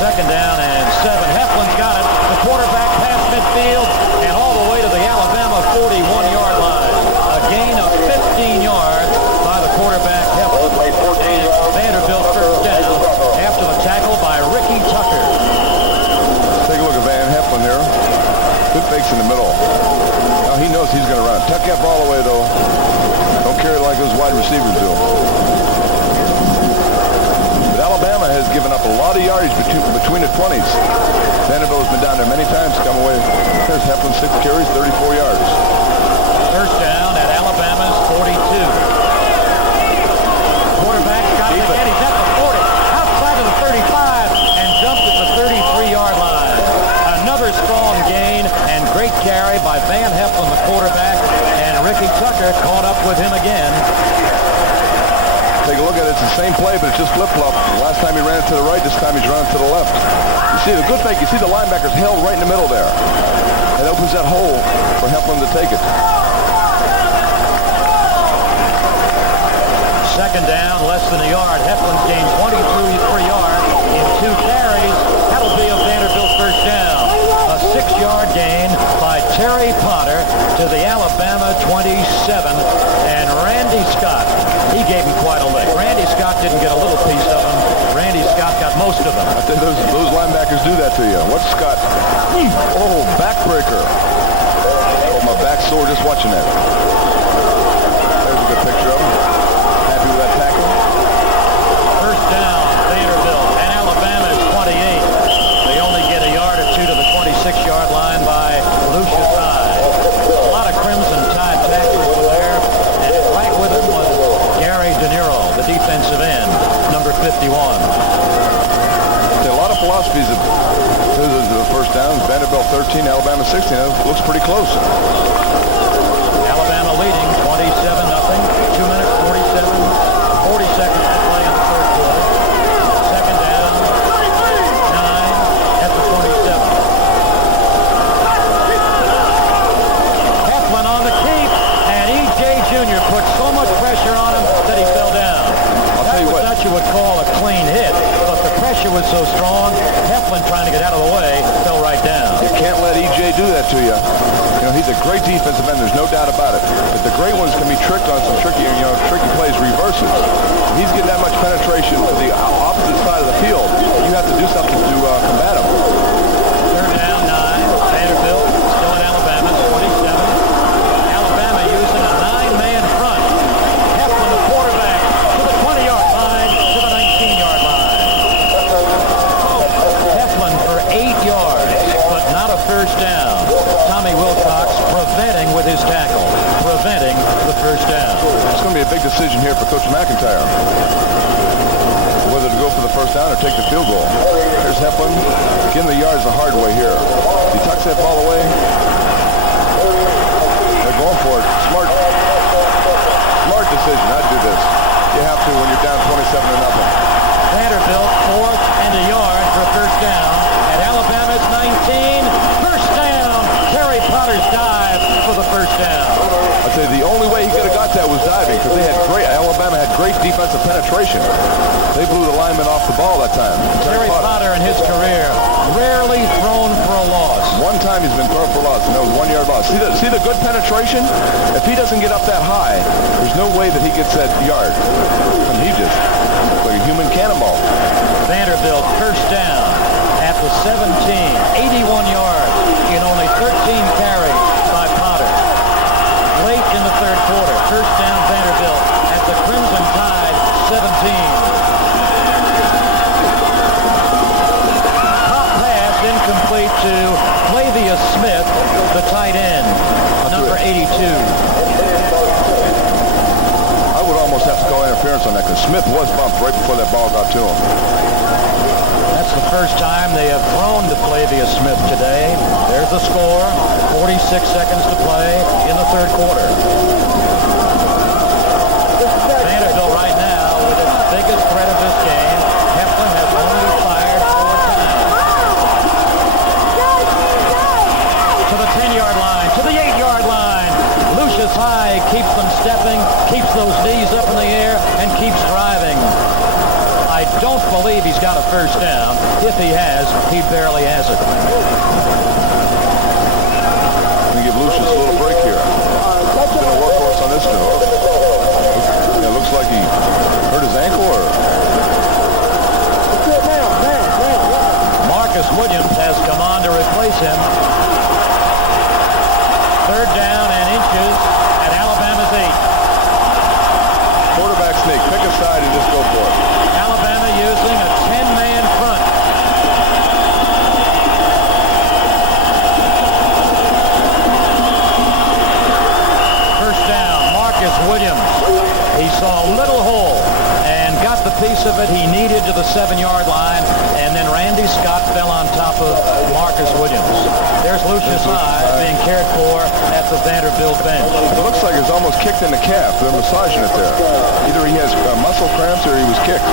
Second down and 7. Heflin's got it. The quarterback past midfield and all the way to the Alabama 41-yard line. A gain of 15 yards by the quarterback Heflin. And Vanderbilt first down after the tackle by Ricky Tucker. Let's take a look at Van Heflin here. Good fakes in the middle. Now he knows he's going to run. Tuck that ball away, though. Don't carry it like those wide receivers do. But Alabama has given up a lot of yardage between the 20s. Vanderbilt has been down there many times to come away. There's Heflin, 6 carries, 34 yards. First down at Alabama's 42. Quarterback got it again. He's at the 40, outside of the 35, and jumped at the 33-yard line. Another strong gain and great carry by Van Heflin, the quarterback, and Ricky Tucker caught up with him again. Take a look at it. It's the same play, but it's just flip-flop. Last time he ran it to the right, this time he's running to the left. You see the good fake, you see the linebackers held right in the middle there. It opens that hole for Heflin to take it. Second down, less than a yard. Heflin's gained 23 yards in 2 carries. That'll be a Vanderbilt first down. A 6-yard gain by Terry Potter to the Alabama 27. And Randy Scott, he gave him quite a lick. Randy Scott didn't get a little piece of him. Randy Scott got most of them. I think those linebackers do that to you. What's Scott? Oh, backbreaker. Oh, my back's sore just watching that. There's a good picture of him. Happy with that tackle. First down, Vanderbilt, and Alabama's 28. They only get a yard or 2 to the 26-yard line by Lucius High. A lot of Crimson Tide tackles were there, and right with him was Gary De Niro, the defensive end, number 51. A lot of philosophies of the first down. Vanderbilt 13, Alabama 16. That looks pretty close. Alabama leading 27-0. 2 minutes, 40 seconds to play in the third quarter. Second down, 9 at the 27. Heflin on the keep, and E.J. Jr. put so much pressure on him that he fell down. That was what you would call a clean hit, but the pressure was so strong, Heflin, trying to get out of the way, fell right down. You can't let E.J. do that to you. You know, he's a great defensive end. There's no doubt about it. But the great ones can be tricked on some tricky plays, reverses. If he's getting that much penetration to the opposite side of the field, you have to do something to combat him. Third down, 9. Vanderbilt still in Alabama, 47. Alabama using a 9-man front. Heflin, the quarterback, to the 20-yard line, to the 19-yard line. Heflin for 8 yards, but not a first down. Tommy Wilcox preventing with his tackle, preventing the first down. It's going to be a big decision here for Coach McIntyre, whether to go for the first down or take the field goal. Here's Heflin, getting the yards the hard way here. He tucks that ball away. They're going for it. Smart decision. I'd do this. You have to when you're down 27-0. Vanderbilt, 4th and a yard for a first down at Alabama's 19. First down. Terry Potter's dive for the first down. I'd say the only way he could have got that was diving, because Alabama had great defensive penetration. They blew the lineman off the ball that time. Terry Potter in his career rarely thrown for a loss. One time he's been thrown for a loss, and that was 1 yard loss. See the good penetration? If he doesn't get up that high, there's no way that he gets that yard. I mean, he just like a human cannonball. Vanderbilt first down at the 17, 81 yards in only 13 carries by Potter. Late in the third quarter, first down Vanderbilt at the Crimson Tide 17. Incomplete to Flavius Smith, the tight end, number 82. I would almost have to call interference on that, because Smith was bumped right before that ball got to him. That's the first time they have thrown to Flavius Smith today. There's the score, 46 seconds to play in the third quarter. Vanderbilt right now with its biggest threat of this game. Heflin has only fired 4 times. To the 10-yard line, to the 8-yard line. Lucius High keeps them stepping, keeps those knees up in the air, and keeps driving. I don't believe he's got a first down. If he has, he barely has it. Let me give Lucius a little break here. He's been a workhorse on this field. It looks like he hurt his ankle, or... Marcus Williams has come on to replace him. Third down and inches at Alabama's 8. Quarterback sneak. Pick a side and just go for it. Alabama using a 10-man front. First down, Marcus Williams. He saw a little hole and got the piece of it he needed to the 7-yard line, and then Randy Scott fell on top of Marcus Williams. There's Lucius High being cared for at the Vanderbilt bench. It looks like it's almost kicked in the calf. They're massaging it there. Either he has muscle cramps or he was kicked.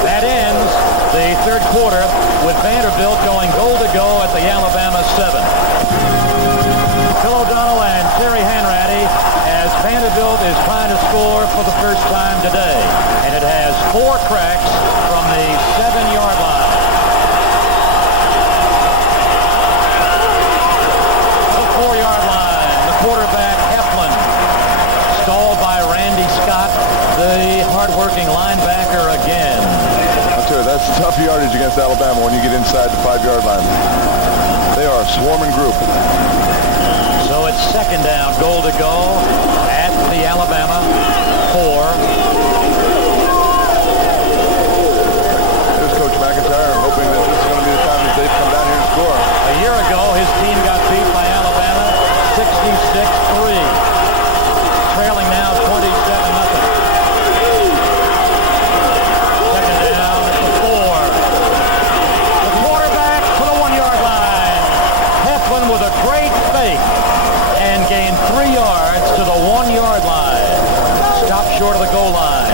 That ends the third quarter with Vanderbilt going goal to go at the Alabama 7. Phil O'Donnell and Terry Hanratty as Vanderbilt is trying to score for the first time today. And it has 4 cracks from the 7-yard line. The 4-yard line, the quarterback Heflin, stalled by Randy Scott, the hard-working linebacker again. I'll tell you, that's tough yardage against Alabama when you get inside the 5-yard line. They are a swarming group. So it's second down, goal to go at the Alabama 4. Here's Coach McIntyre hoping that this is going to be the time that they come down here and score. A year ago, his team got beat by Alabama 66-3. Trailing now 27-0. Second down at the 4. The quarterback to the 1-yard line. Heflin with a great fake and gained 3 yards to the 1-yard line. Stopped short of the goal line.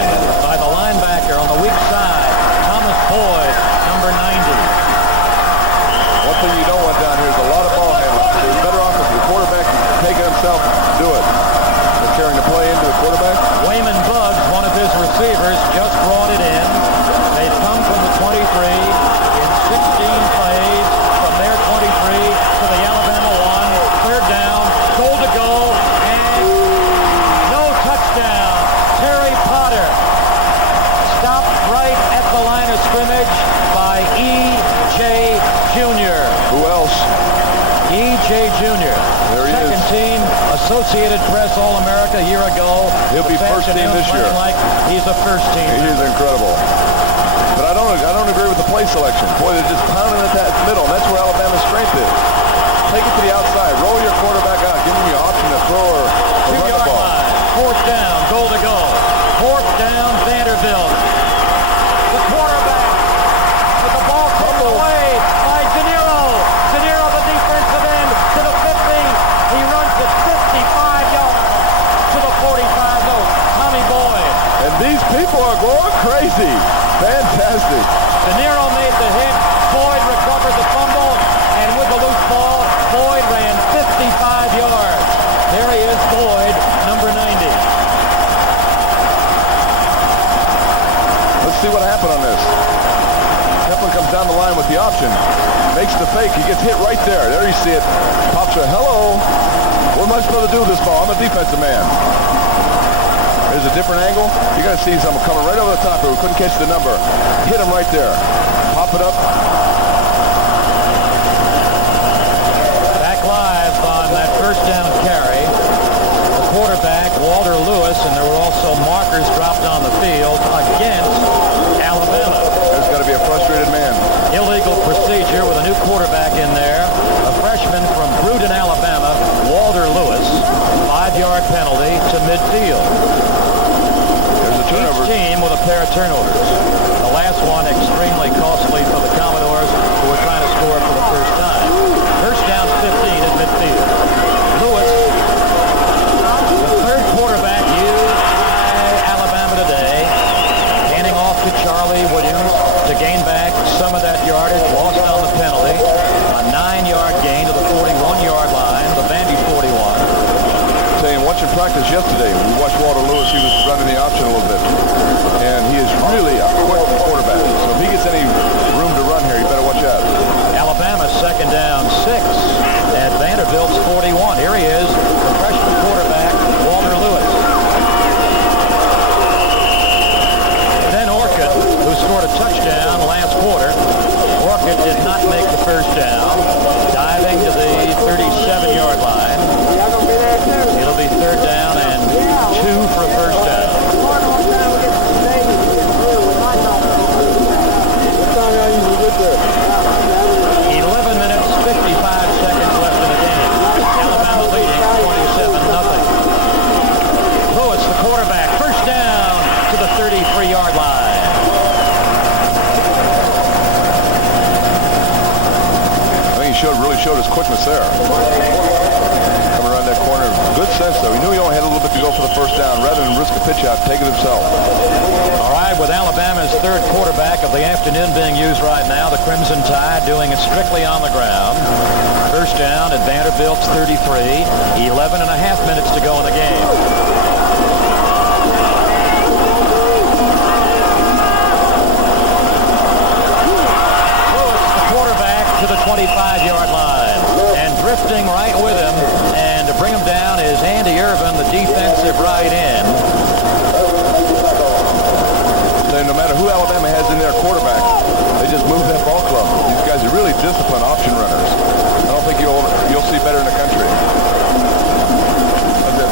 E.J. Jr. There he Second is. team Associated Press All-America a year ago. He'll be first team this year. Like he's a first team. He is incredible. But I don't agree with the play selection. Boy, they're just pounding at that middle, and that's where Alabama's strength is. Take it to the outside. Roll your quarterback out. Give him the option to throw or run the 2-yard ball. line. Fourth down. Goal to go. Fourth down. Vanderbilt. The quarterback with the ball taken away by Zanero. Zanero, the defensive end, to the 50. He runs it 55 yards to the 45. No, Tommy Boyd. And these people are going crazy. Fantastic. Zanero made the hit. Boyd recovered the fumble. And with the loose ball, Boyd ran 55 yards. There he is, Boyd, number 90. Let's see what happened on this. Kaplan comes down the line with the option. Makes the fake. He gets hit right there. There you see it. Pops a hello. What am I supposed to do with this ball? I'm a defensive man. There's a different angle. You got to see someone coming right over the top here. We couldn't catch the number. Hit him right there. Pop it up. Back live on that first down carry. The quarterback, Walter Lewis, and there were also markers dropped on the field against Alabama. There's got to be a frustrated man. Illegal procedure with a new quarterback in there. A freshman from Brewton, Alabama, Walter Lewis. 5-yard penalty to midfield. There's a turnover. Each team with a pair of turnovers. The last one extremely costly for the Commodores, who were trying to score for the first time. First down 15 at midfield. Lewis, the third quarterback used by Alabama today, handing off to Charlie Williams to gain back some of that yardage lost on the penalty. A 9-yard gain to the 41-yard line, the Vandy 41. Saying, watching practice yesterday, we watched Walter Lewis. He was running the option a little bit, and he is really a quick quarterback. So if he gets any room to run here, you better watch out. Alabama second down 6 at Vanderbilt's 41. Here he is, the freshman quarterback, Walter Lewis. Then Orcutt, who scored a touchdown last quarter. Orcutt did not make the first down, diving to the 37-yard line. It'll be third down and 2 for a first down. 11 minutes, 55 seconds left in the game. Alabama leading 27-0. Lewis, the quarterback, first down to the 33-yard line. I think he really showed his quickness there. Coming around that corner. Good sense, though. He knew he only had a little bit to go for the first down. Rather than risk a pitch out, take it himself. All right, with Alabama's third quarterback of the afternoon being used right now, the Crimson Tide doing it strictly on the ground. First down at Vanderbilt's 33. 11 and a half minutes to go in the game. To the 25-yard line, and drifting right with him, and to bring him down is Andy Irvin, the defensive right end. So no matter who Alabama has in their quarterback, they just move that ball club. These guys are really disciplined option runners. I don't think you'll see better in the country.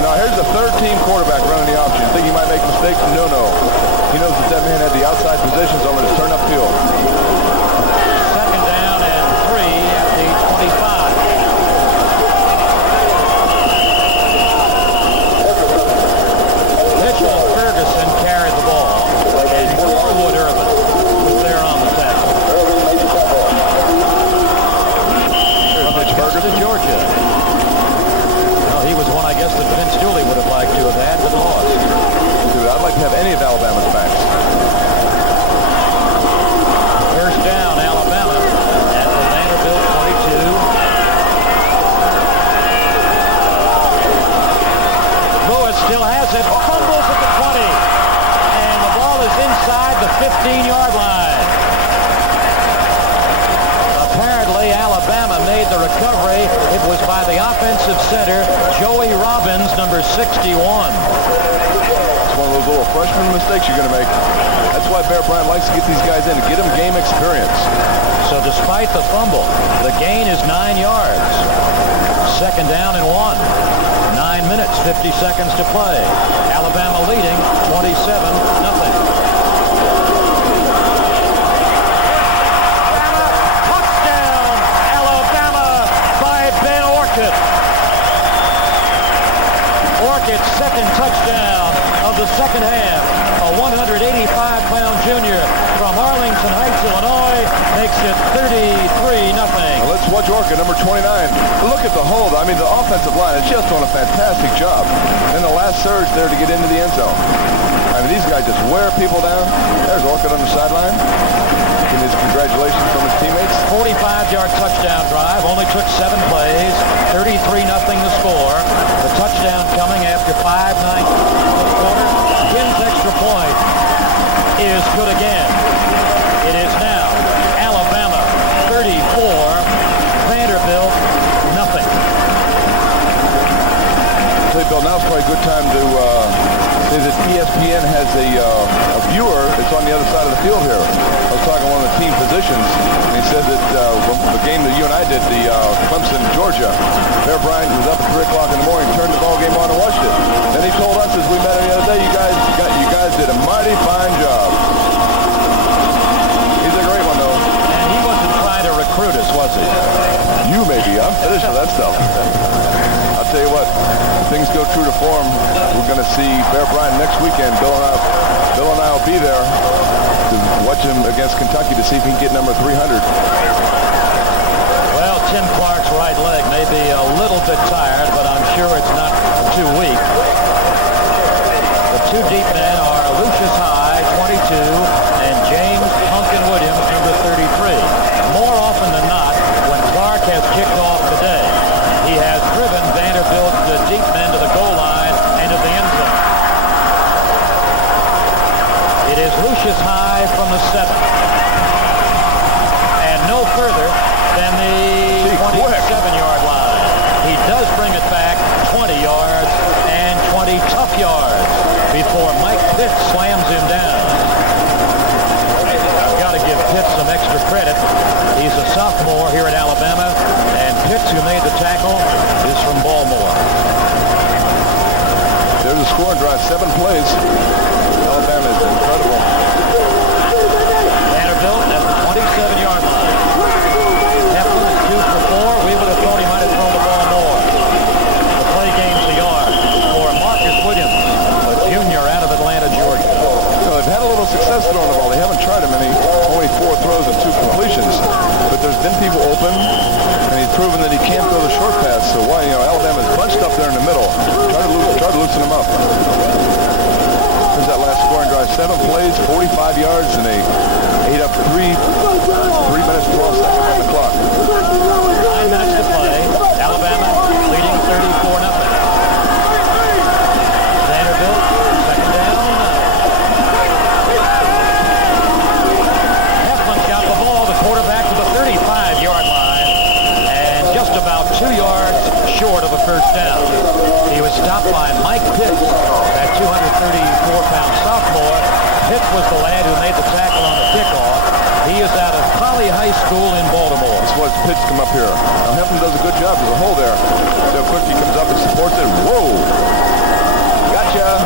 Now here's the third-team quarterback running the option. Think he might make mistakes? No. He knows that man had the outside positions over to turn upfield. Second down and 3 at the 25. Mitchell Ferguson carried the ball, and Norwood Irvin was there on the tackle. From Augusta, Georgia. Well, he was one, I guess, that Vince Dooley would have liked to have had, but lost. Dude, I'd like to have any of Alabama's backs. First down, Alabama at the Vanderbilt 22. Lewis still has it, fumbles at the 20, and the ball is inside the 15-yard line. Apparently, Alabama made the recovery. It was by the offensive center, Joey Robbins, number 61. It's one of those little freshman mistakes you're going to make. That's why Bear Bryant likes to get these guys in, to get them game experience. So despite the fumble, the gain is 9 yards. Second down and 1. 9 minutes, 50 seconds to play. Alabama leading 27-0. Touchdown, Alabama by Ben Orchid. Orchid's second touchdown of the second half. A 185-pound junior from Arlington Heights, Illinois, makes it 33-0. Well, let's watch Orchid, number 29. Look at the hold. I mean, the offensive line is just doing a fantastic job. And the last surge there to get into the end zone. I mean, these guys just wear people down. There's Orchid on the sideline. Getting his congratulations from his teammates. 45-yard touchdown drive. Only took 7 plays. 33-0 the score. The touchdown coming after 5-9 quarter. Kim's extra point is good again. It is now Alabama 34, Vanderbilt nothing. Bill, now's probably a good time to say that ESPN has a viewer that's on the other side of the field here. I was talking to one of the team physicians, and he said that the game that you and I did, the Clemson, Georgia, Bear Bryant was up at 3 o'clock in the morning, turned the ball game on and watched it. Then he told us as we met him the other day, you guys did a mighty fine job. He's a great one, though. And he wasn't trying to recruit us, was he? You maybe. I'm finished with that stuff. I'll tell you what, if things go true to form, we're going to see Bear Bryant next weekend. Bill and I will be there to watch him against Kentucky to see if he can get number 300. Well, Tim Clark's right leg may be a little bit tired, but I'm sure it's not too weak. The two deep men are Lucius High, 22, and James Pumpkin Williams, number 33. More often than not, when Clark has kicked off today, he has driven Vanderbilt, the deep men, to the goal line and to the end zone. It is Lucius High from the 7. And no further than the 27-yard line. He does bring it back 20 yards and 20 tough yards before Mike Pitt slams him down. I've got to give Pitt some extra credit. He's a sophomore here at Alabama, and Pitt, who made the tackle, is from Baltimore. There's a scoring drive, 7 plays. Alabama is incredible. Vanderbilt at the 27-yard line. Heflin is 2 for 4. We would have thought he might have thrown the ball more. The play game's a yard for Marcus Williams, a junior out of Atlanta, Georgia. So they've had a little success throwing the ball. They haven't tried him any. Only 4 throws and 2 completions. But there's been people open, and he's proven that he can't throw the short pass. So why, Alabama's bunched up there in the middle. Try to loosen him up. There's that last scoring drive. 7 plays, 45 yards, and they ate up 3 minutes, 12 seconds on the clock. 9 minutes to play. Alabama leading 34-0. Vanderbilt, second down. Heflin's got the ball, the quarterback to the 35-yard line, and just about 2 yards short of a first down. He was stopped by Mike Pitts, that 234-pound sophomore. Pitts was the lad who made the tackle on the kickoff. He is out of Poly High School in Baltimore. That's why Pitts come up here. Now Heflin does a good job. There's a hole there. So quick he comes up and supports it. Whoa! Gotcha!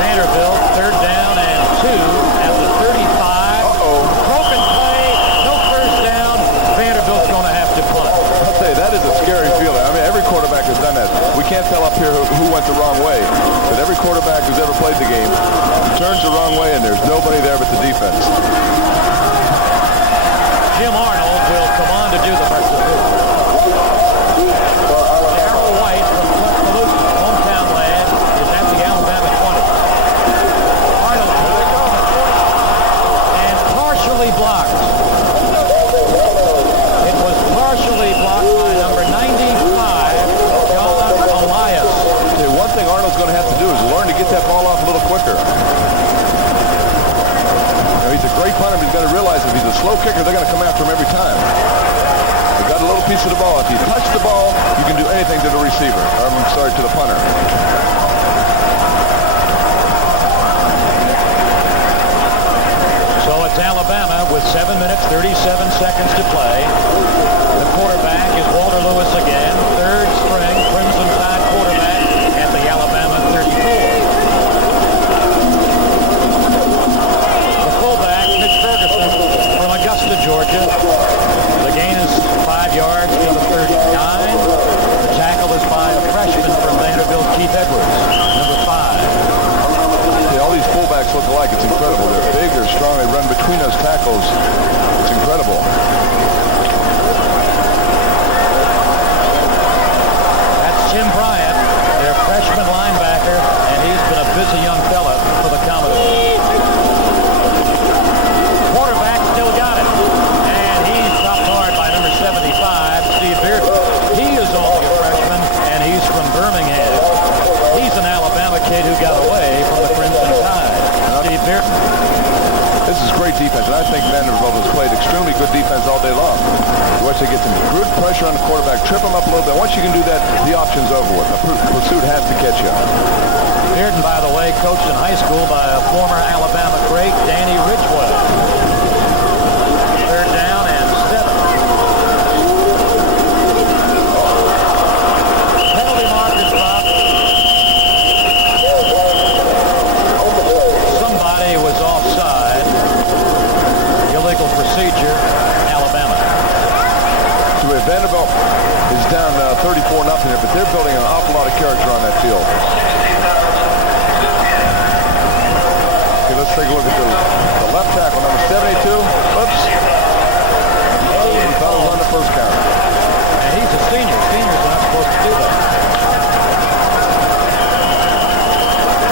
Vanderbilt, third down and 2 at the 35. Uh-oh. Broken play, no first down. Vanderbilt's going to have to punt. I'll tell you, that is a scary feeling. I mean, every quarterback has done that. We can't tell up here who went the wrong way. But every quarterback who's ever played the game turns the wrong way, and there's nobody there but the defense. Jim Arnold will come on to do the substitution. Darrell White from Tuscaloosa, hometown lad, is at the Alabama 20. Arnold and partially blocked. It was partially blocked by number 95, John Elias. Okay, one thing Arnold's going to have to do is learn to get that ball off a little quicker. He's a great punter, but he's got to realize if he's a slow kicker, they're going to come after him every time. They've got a little piece of the ball. If you touch the ball, you can do anything to the receiver. Or, I'm sorry, to the punter. So it's Alabama with with 7 minutes, 37 seconds to play. The quarterback is Walter Lewis again, third string Crimson Tide quarterback at the Alabama 34. The fullback, Mitch Ferguson from Augusta, Georgia. The gain is 5 yards to the 39. The tackle is by a freshman from Vanderbilt, Keith Edwards, number 5. See, all these fullbacks look alike. It's incredible. They're big, they're strong, they run between those tackles. It's incredible. That's Tim Bryant, their freshman linebacker, and he's been a busy young fella for the Commodores. Quarterback still got it, and he's dropped hard by number 75, Steve Beard. He is only a freshman, and he's from Birmingham. He's an Alabama kid who got away from the Crimson Tide. Steve Beard. This is great defense, and I think Vanderbilt has played extremely good defense all day long. Once they get some good pressure on the quarterback, trip him up a little bit. Once you can do that, the option's over with. The pursuit has to catch you. Bearden, by the way, coached in high school by a former Alabama great, Danny Ridgeway. Third down and 7. Penalty markers dropped. Somebody was offside. Illegal procedure, Alabama. So Vanderbilt is down 34-0 here, but they're building an awful lot of character on that field. Okay, let's take a look at the left tackle, number 72. Oops. He thought it was on the first count. And he's a senior. Seniors are not supposed to do that.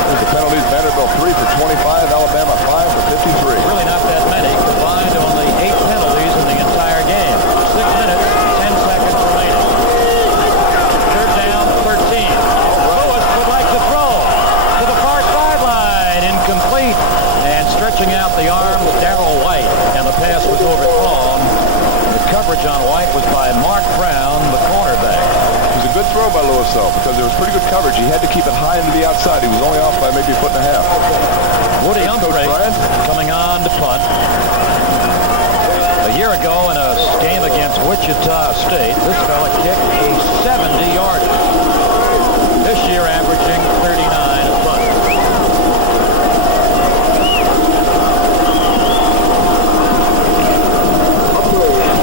There's the penalties. Vanderbilt 3 for 25. Alabama 5 for 53. Really not that many. Combined only 8 penalties in the entire game. 6 minutes, 10 seconds remaining. Third down, 13. Lewis would like to throw to the far sideline. Incomplete. And stretching out the arm was Darrell White. And the pass was overthrown. The coverage on White was by Mark Brown, the cornerback. It was a good throw by Lewis, though, because there was pretty good coverage. He had to keep it high into the outside. He was only off by maybe a foot and a half. Woody Humphrey coming on to punt. A year ago in a game against Wichita State, this fella kicked a 70-yarder. This year averaging 39 a punt.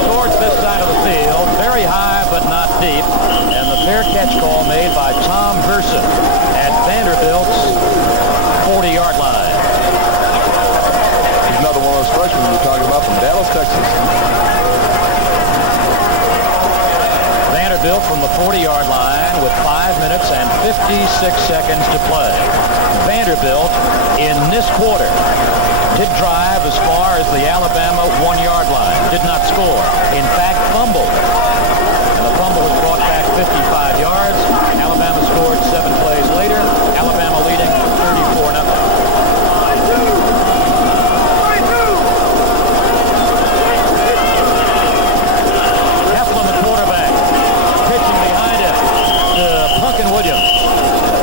Towards this side of the field, very high but not deep, and the fair catch call made by Tom Gerson at Vanderbilt's 40-yard line. He's another one of those freshmen we were talking about from Dallas, Texas. Vanderbilt from the 40-yard line with 5 minutes and 56 seconds to play. Vanderbilt in this quarter did drive as far as the Alabama 1-yard line. Did not score. In fact, fumbled. And the fumble was brought back 55 yards. Alabama scored 7 plays later. Alabama leading 34-0. Punkin Williams,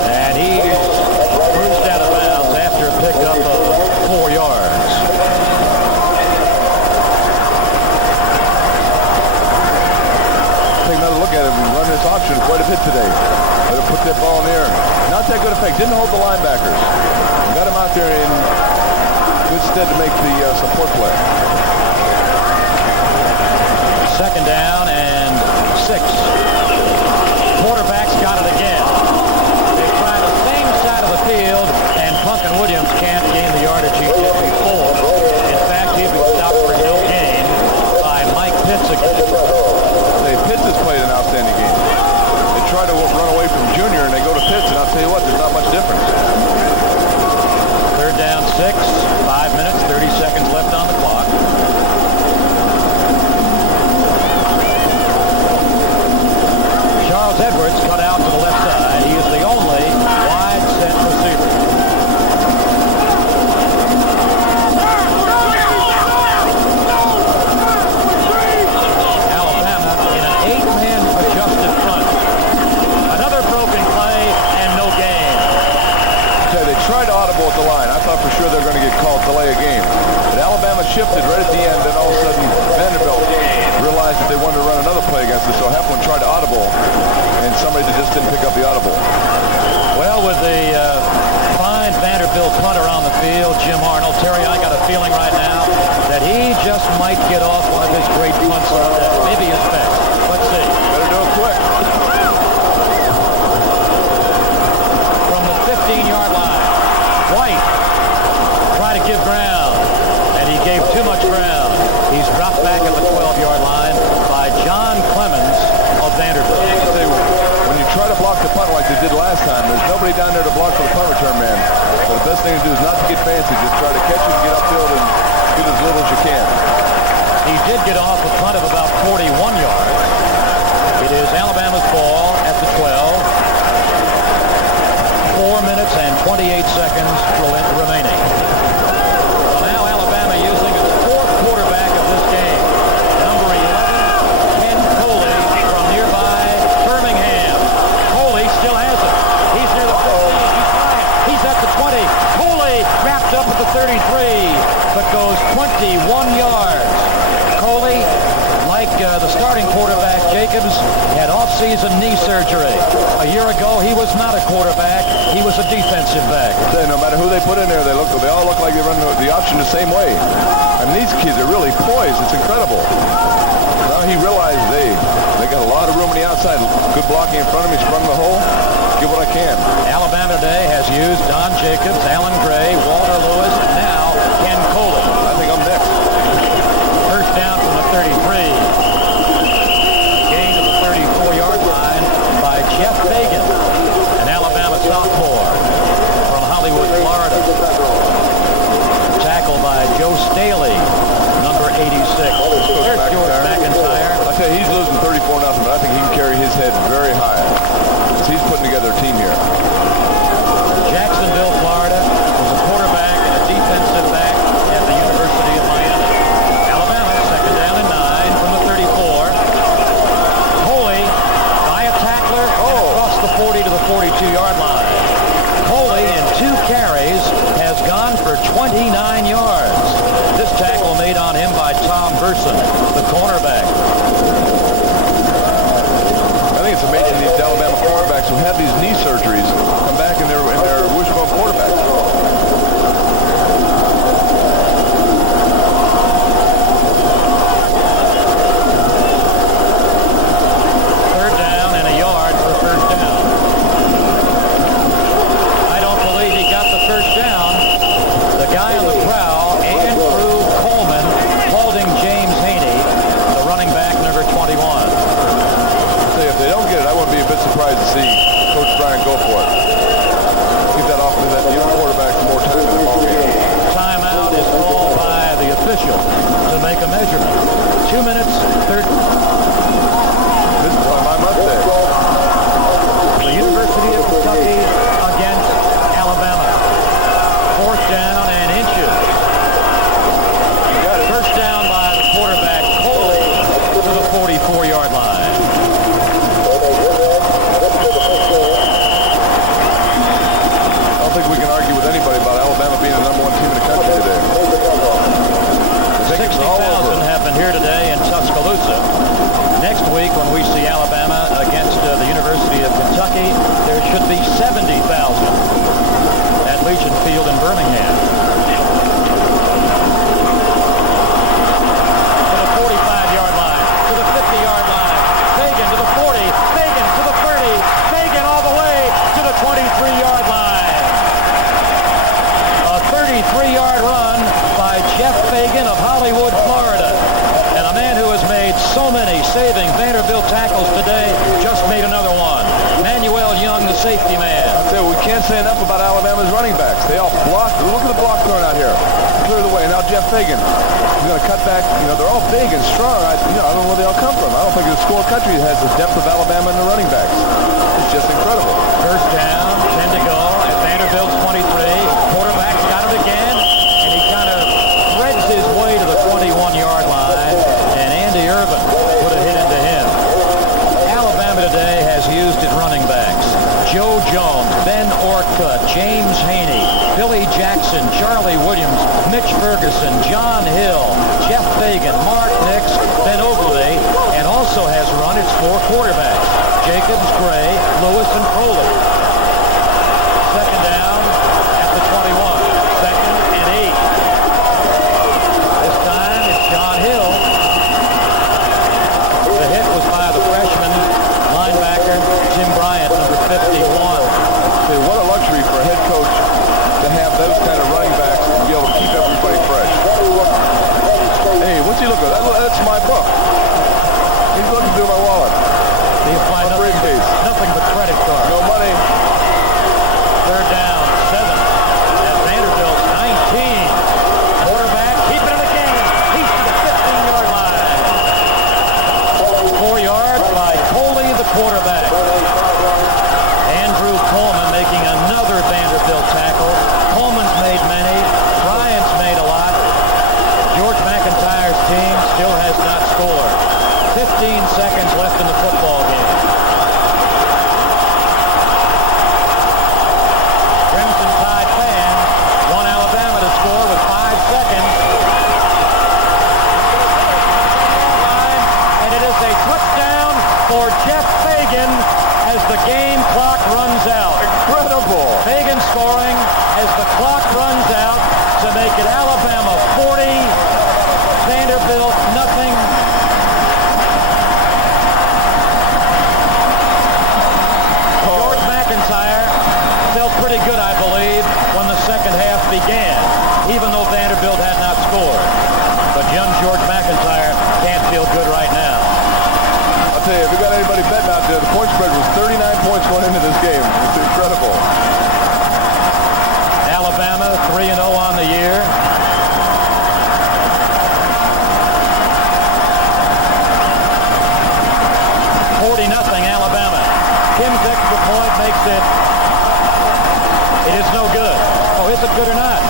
and he's cruised out of bounds after a pickup of 4 yards. Take another look at it. We run this option quite a bit today. Let him put that ball in the air. Not that good effect. Didn't hold the linebackers. Got him out there in good stead to make the support play. Second down and 6. Quarterback's got it again. They try the same side of the field, and Punkin Williams can't gain the yardage he did before. In fact, he'll be stopped for no gain by Mike Pitts again. Pitts has played an outstanding game. They try to run away from Junior, and they go to Pitts, and I'll tell you what, there's not much difference. Third down, 6. 5 minutes, 30 seconds left on the clock. great punts of the day. Maybe his best. Let's see. Better do it quick. From the 15-yard line, White tried to give ground, and he gave too much ground. He's dropped back at the 12-yard line by John Clemens of Vanderbilt. When you try to block the punt like they did last time, there's nobody down there to block for the punt return man. So the best thing to do is not to get fancy. Just try to catch it and get upfield and get as little as you can. He did get off a punt of about 41 yards. It is Alabama's ball at the 12. 4 minutes and 28 seconds remaining. So now Alabama using its fourth quarterback of this game. Number 11, Ken Coley from nearby Birmingham. Coley still has it. He's near the 15. He's flying. He's at the 20. Coley wrapped up at the 33, but goes 21 yards. Coley, like the starting quarterback Jacobs, had off-season knee surgery. A year ago, he was not a quarterback. He was a defensive back. No matter who they put in there, they all look like they run the option the same way. I mean, these kids are really poised. It's incredible. Now he realized they got a lot of room on the outside. Good blocking in front of me, sprung the hole. Give what I can. Alabama today has used Don Jacobs, Alan Gray, Walter Lewis, and now Ken Coley. I think I'm next. First down from the 33. Gain to the 34-yard line by Jeff Fagan, an Alabama sophomore from Hollywood, Florida. Tackled by Joe Staley, number 86. There's George McIntyre. I tell you, he's losing 34-0, but I think he can carry his head very high. He's putting together a team here. Jacksonville, Florida, was a quarterback and a defensive back at the University of Miami. Alabama, second down and 9 from the 34. Coley by a tackler and across the 40 to the 42-yard line. Coley, in 2 carries, has gone for 29 yards. This tackle made on him by Tom Burson, the cornerback. I think it's amazing these Alabama quarterbacks who have these knee surgeries come back and they're wishbone quarterbacks. Third down and a yard for first down. I don't believe he got the first down. The guy on the prowl, Andrew Coleman, holding James Haney, the running back, number 21. If they don't get it, I wouldn't be a bit surprised to see Coach Bryant go for it. Give that off to that young quarterback more time in the ball game. Timeout is called by the official to make a measurement. 2 minutes, 30. This is one of my mustache. The University of Kentucky against Alabama. Fourth down and inches. First down by the quarterback, Coley, to the 44-yard line. I don't think we can argue with anybody about Alabama being the #1 team in the country today. 60,000 have been here today in Tuscaloosa. Next week, when we see Alabama against the University of Kentucky, there should be 70,000 at Legion Field in Birmingham. To the 45-yard line, to the 50-yard line. Fagan to the 40, Fagan to the 30, Fagan all the way to the 23-yard line. A 33-yard run by Jeff Fagan of Hollywood, Florida. And a man who has made so many saving Vanderbilt tackles today just made another one. Manuel Young, the safety man. I tell you, we can't say enough about Alabama's running backs. They all block. Look at the block thrown out here. Clear the way. Now Jeff Fagan. He's going to cut back. You know, they're all big and strong. I don't know where they all come from. I don't think the score country has the depth of Alabama in the running backs. It's just incredible. First down, 10 to go at Vanderbilt's 23. Quarterback's got it again, and he kind of threads his way to the 21-yard line, and Andy Irvin put a hit into him. Alabama today has used its running backs. Joe Jones, Ben Orcutt, James Haney, Billy Jackson, Charlie Williams, Mitch Ferguson, John Hill, Jeff Fagan, Mark Nix, Ben Ogilvie, and also has run its 4 quarterbacks, Jacobs, Gray, Lewis, and Crowley. Second down at the 21. Second and 8. This time it's John Hill. 15 seconds left in the football game. Crimson Tide fans want Alabama to score with 5 seconds. And it is a touchdown for Jeff Fagan as the game clock runs out. Incredible. Fagan scoring as the clock runs out to make it Alabama 40, Vanderbilt nothing. George McIntyre felt pretty good, I believe, when the second half began, even though Vanderbilt had not scored. But young George McIntyre can't feel good right now. I'll tell you, if we got anybody betting out there, the point spread was 39 points going into this game. It's incredible. Alabama 3-0 on the year. $40-0 Alabama. Kim's extra point makes it. It is no good. Oh, is it good or not?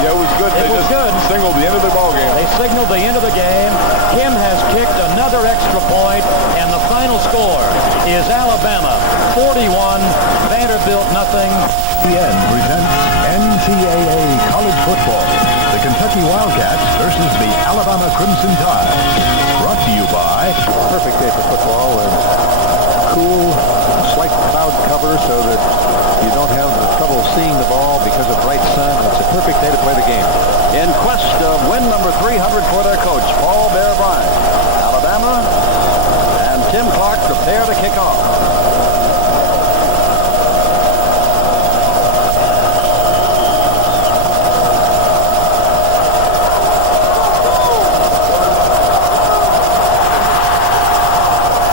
Yeah, it was good. It was good. Signaled the end of the ball game. They signaled the end of the game. Kim has kicked another extra point, and the final score is Alabama 41, Vanderbilt nothing. ESPN presents NCAA college football. The Kentucky Wildcats versus the Alabama Crimson Tide. Brought to you by Perfect day for football, and cool, slight cloud cover so that you don't have the trouble seeing the ball because of bright sun. It's a perfect day to play the game. In quest of win number 300 for their coach, Paul Bear Bryant. Alabama and Tim Clark prepare to kick off.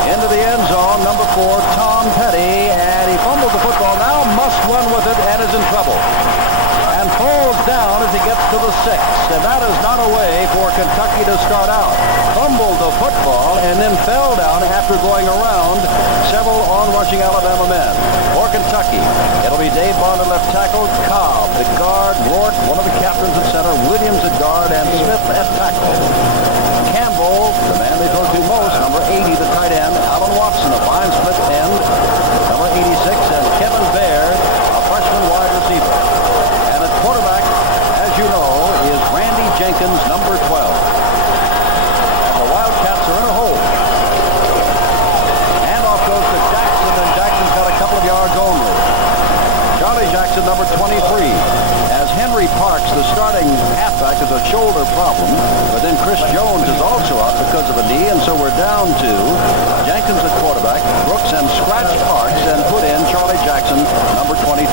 Into the end zone, number 4, Tom Petty, and he fumbled the football. Now must run with it and is in trouble. And falls down as he gets to the 6. And that is not a way for Kentucky to start out. Fumbled the football and then fell down after going around several onrushing Alabama men. For Kentucky, it'll be Dave Bond at left tackle, Cobb at guard, Rourke, one of the captains at center, Williams at guard, and Smith at tackle. Campbell, the man they throw to most, number 80, the tight end. Alan Watson, a fine split end, number 86, and Kevin Baird, a freshman wide receiver. And at quarterback, as you know, is Randy Jenkins, number 12. And the Wildcats are in a hole. Handoff goes to Jackson, and Jackson's got a couple of yards only. Charlie Jackson, number 23. As Henry Parks, the starting halfback, has a shoulder problem, but then Chris Jones is also out because of a knee, and so we're down to Jenkins at quarterback, Brooks, and scratch Parks and put in Charlie Jackson, number 23.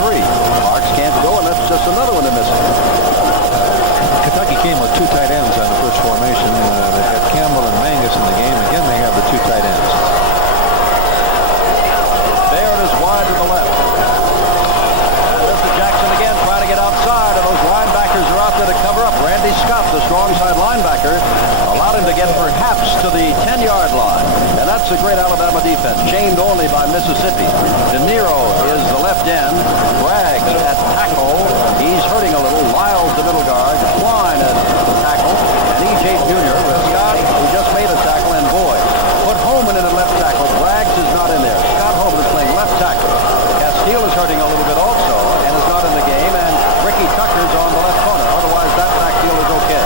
Parks can't go, and that's just another one they're missing. Kentucky came with 2 tight ends on the first formation. They had Campbell and Mangus in the game. Again, they have the 2 tight ends. Baird is wide to the left. And this is Jackson again trying to get outside, and those linebackers are out there to cover up. Randy Scott, the strong side linebacker, allowed him to get perhaps to the 10-yard line. And that's a great Alabama defense, chained only by Mississippi. De Niro is the left end. Bragg at tackle. He's hurting a little. Lyles, the middle guard. Klein at tackle. And E.J. Jr. with Scott, who just made a tackle, and Boyd. Put Holman in at left tackle. Braggs is not in there. Scott Holman is playing left tackle. Castile is hurting a little bit also and is not in the game. And Ricky Tucker's on the left corner. Otherwise, that backfield is okay.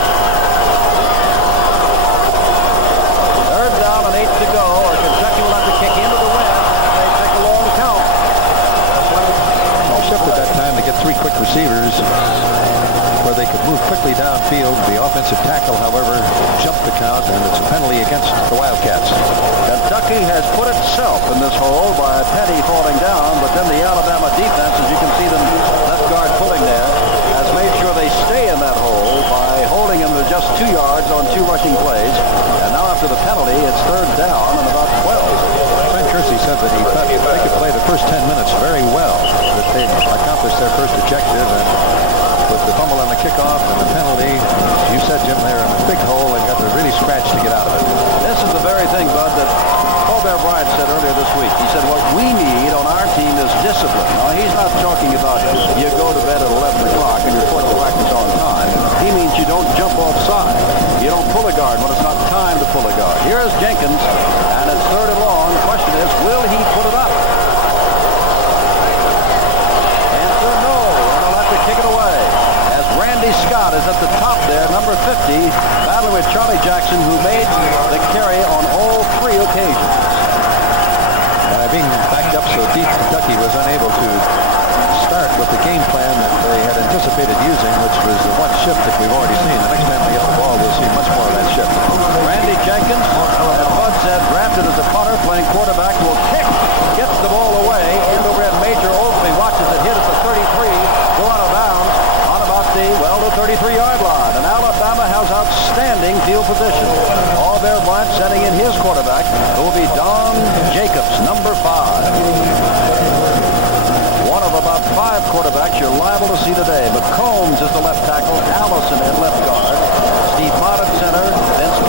3rd down and 8 to go, or Kentucky will have to kick into the wind as they take a long count. All shifted that time to get 3 quick receivers where they could move quickly downfield. The offensive tackle, however, jumped the count, and it's a penalty against the Wildcats. Kentucky has put itself in this hole by Petty falling down, but then the Alabama defense, as you can see them left guard pulling there, has made sure they stay in that hole by holding them to just 2 yards on 2 rushing plays. And now after the penalty, it's 3rd down and about 12. Frank Kersey said that he thought they could play the first 10 minutes very well, that they accomplished their first objective, and with the fumble on the kickoff and the penalty, you said, Jim, they're in a big hole and got to really scratch to get out of it. This is the very thing, Bud, that Paul Bear Bryant said earlier this week. He said, what we need on our team is discipline. Now, he's not talking about you go to bed at 11 o'clock and you're put to practice on time. He means you don't jump offside. You You don't pull a guard when it's not time to pull a guard. Here's Jenkins, and it's 3rd and long. The question is, will he put it up? Answer no, and they'll have to kick it away. As Randy Scott is at the top there, number 50, battling with Charlie Jackson, who made the carry on all 3 occasions. By being backed up so deep, Kentucky was unable to start with the game plan that they had anticipated using, which was the one shift that we've already seen. The next time they get the ball, we'll see much more of that shift. Randy Jenkins, as Bud said, drafted as a punter, playing quarterback, will kick, gets the ball away, and over at Major Oldby watches it hit at the 33, go out of bounds on about the 33-yard line. And Alabama has outstanding field position. All Bear Bryant sending in his quarterback, who will be Don Jacobs, number 5. One of about 5 quarterbacks you're liable to see today. McCombs is the left tackle, Allison at left guard, Steve Mott at center, Vince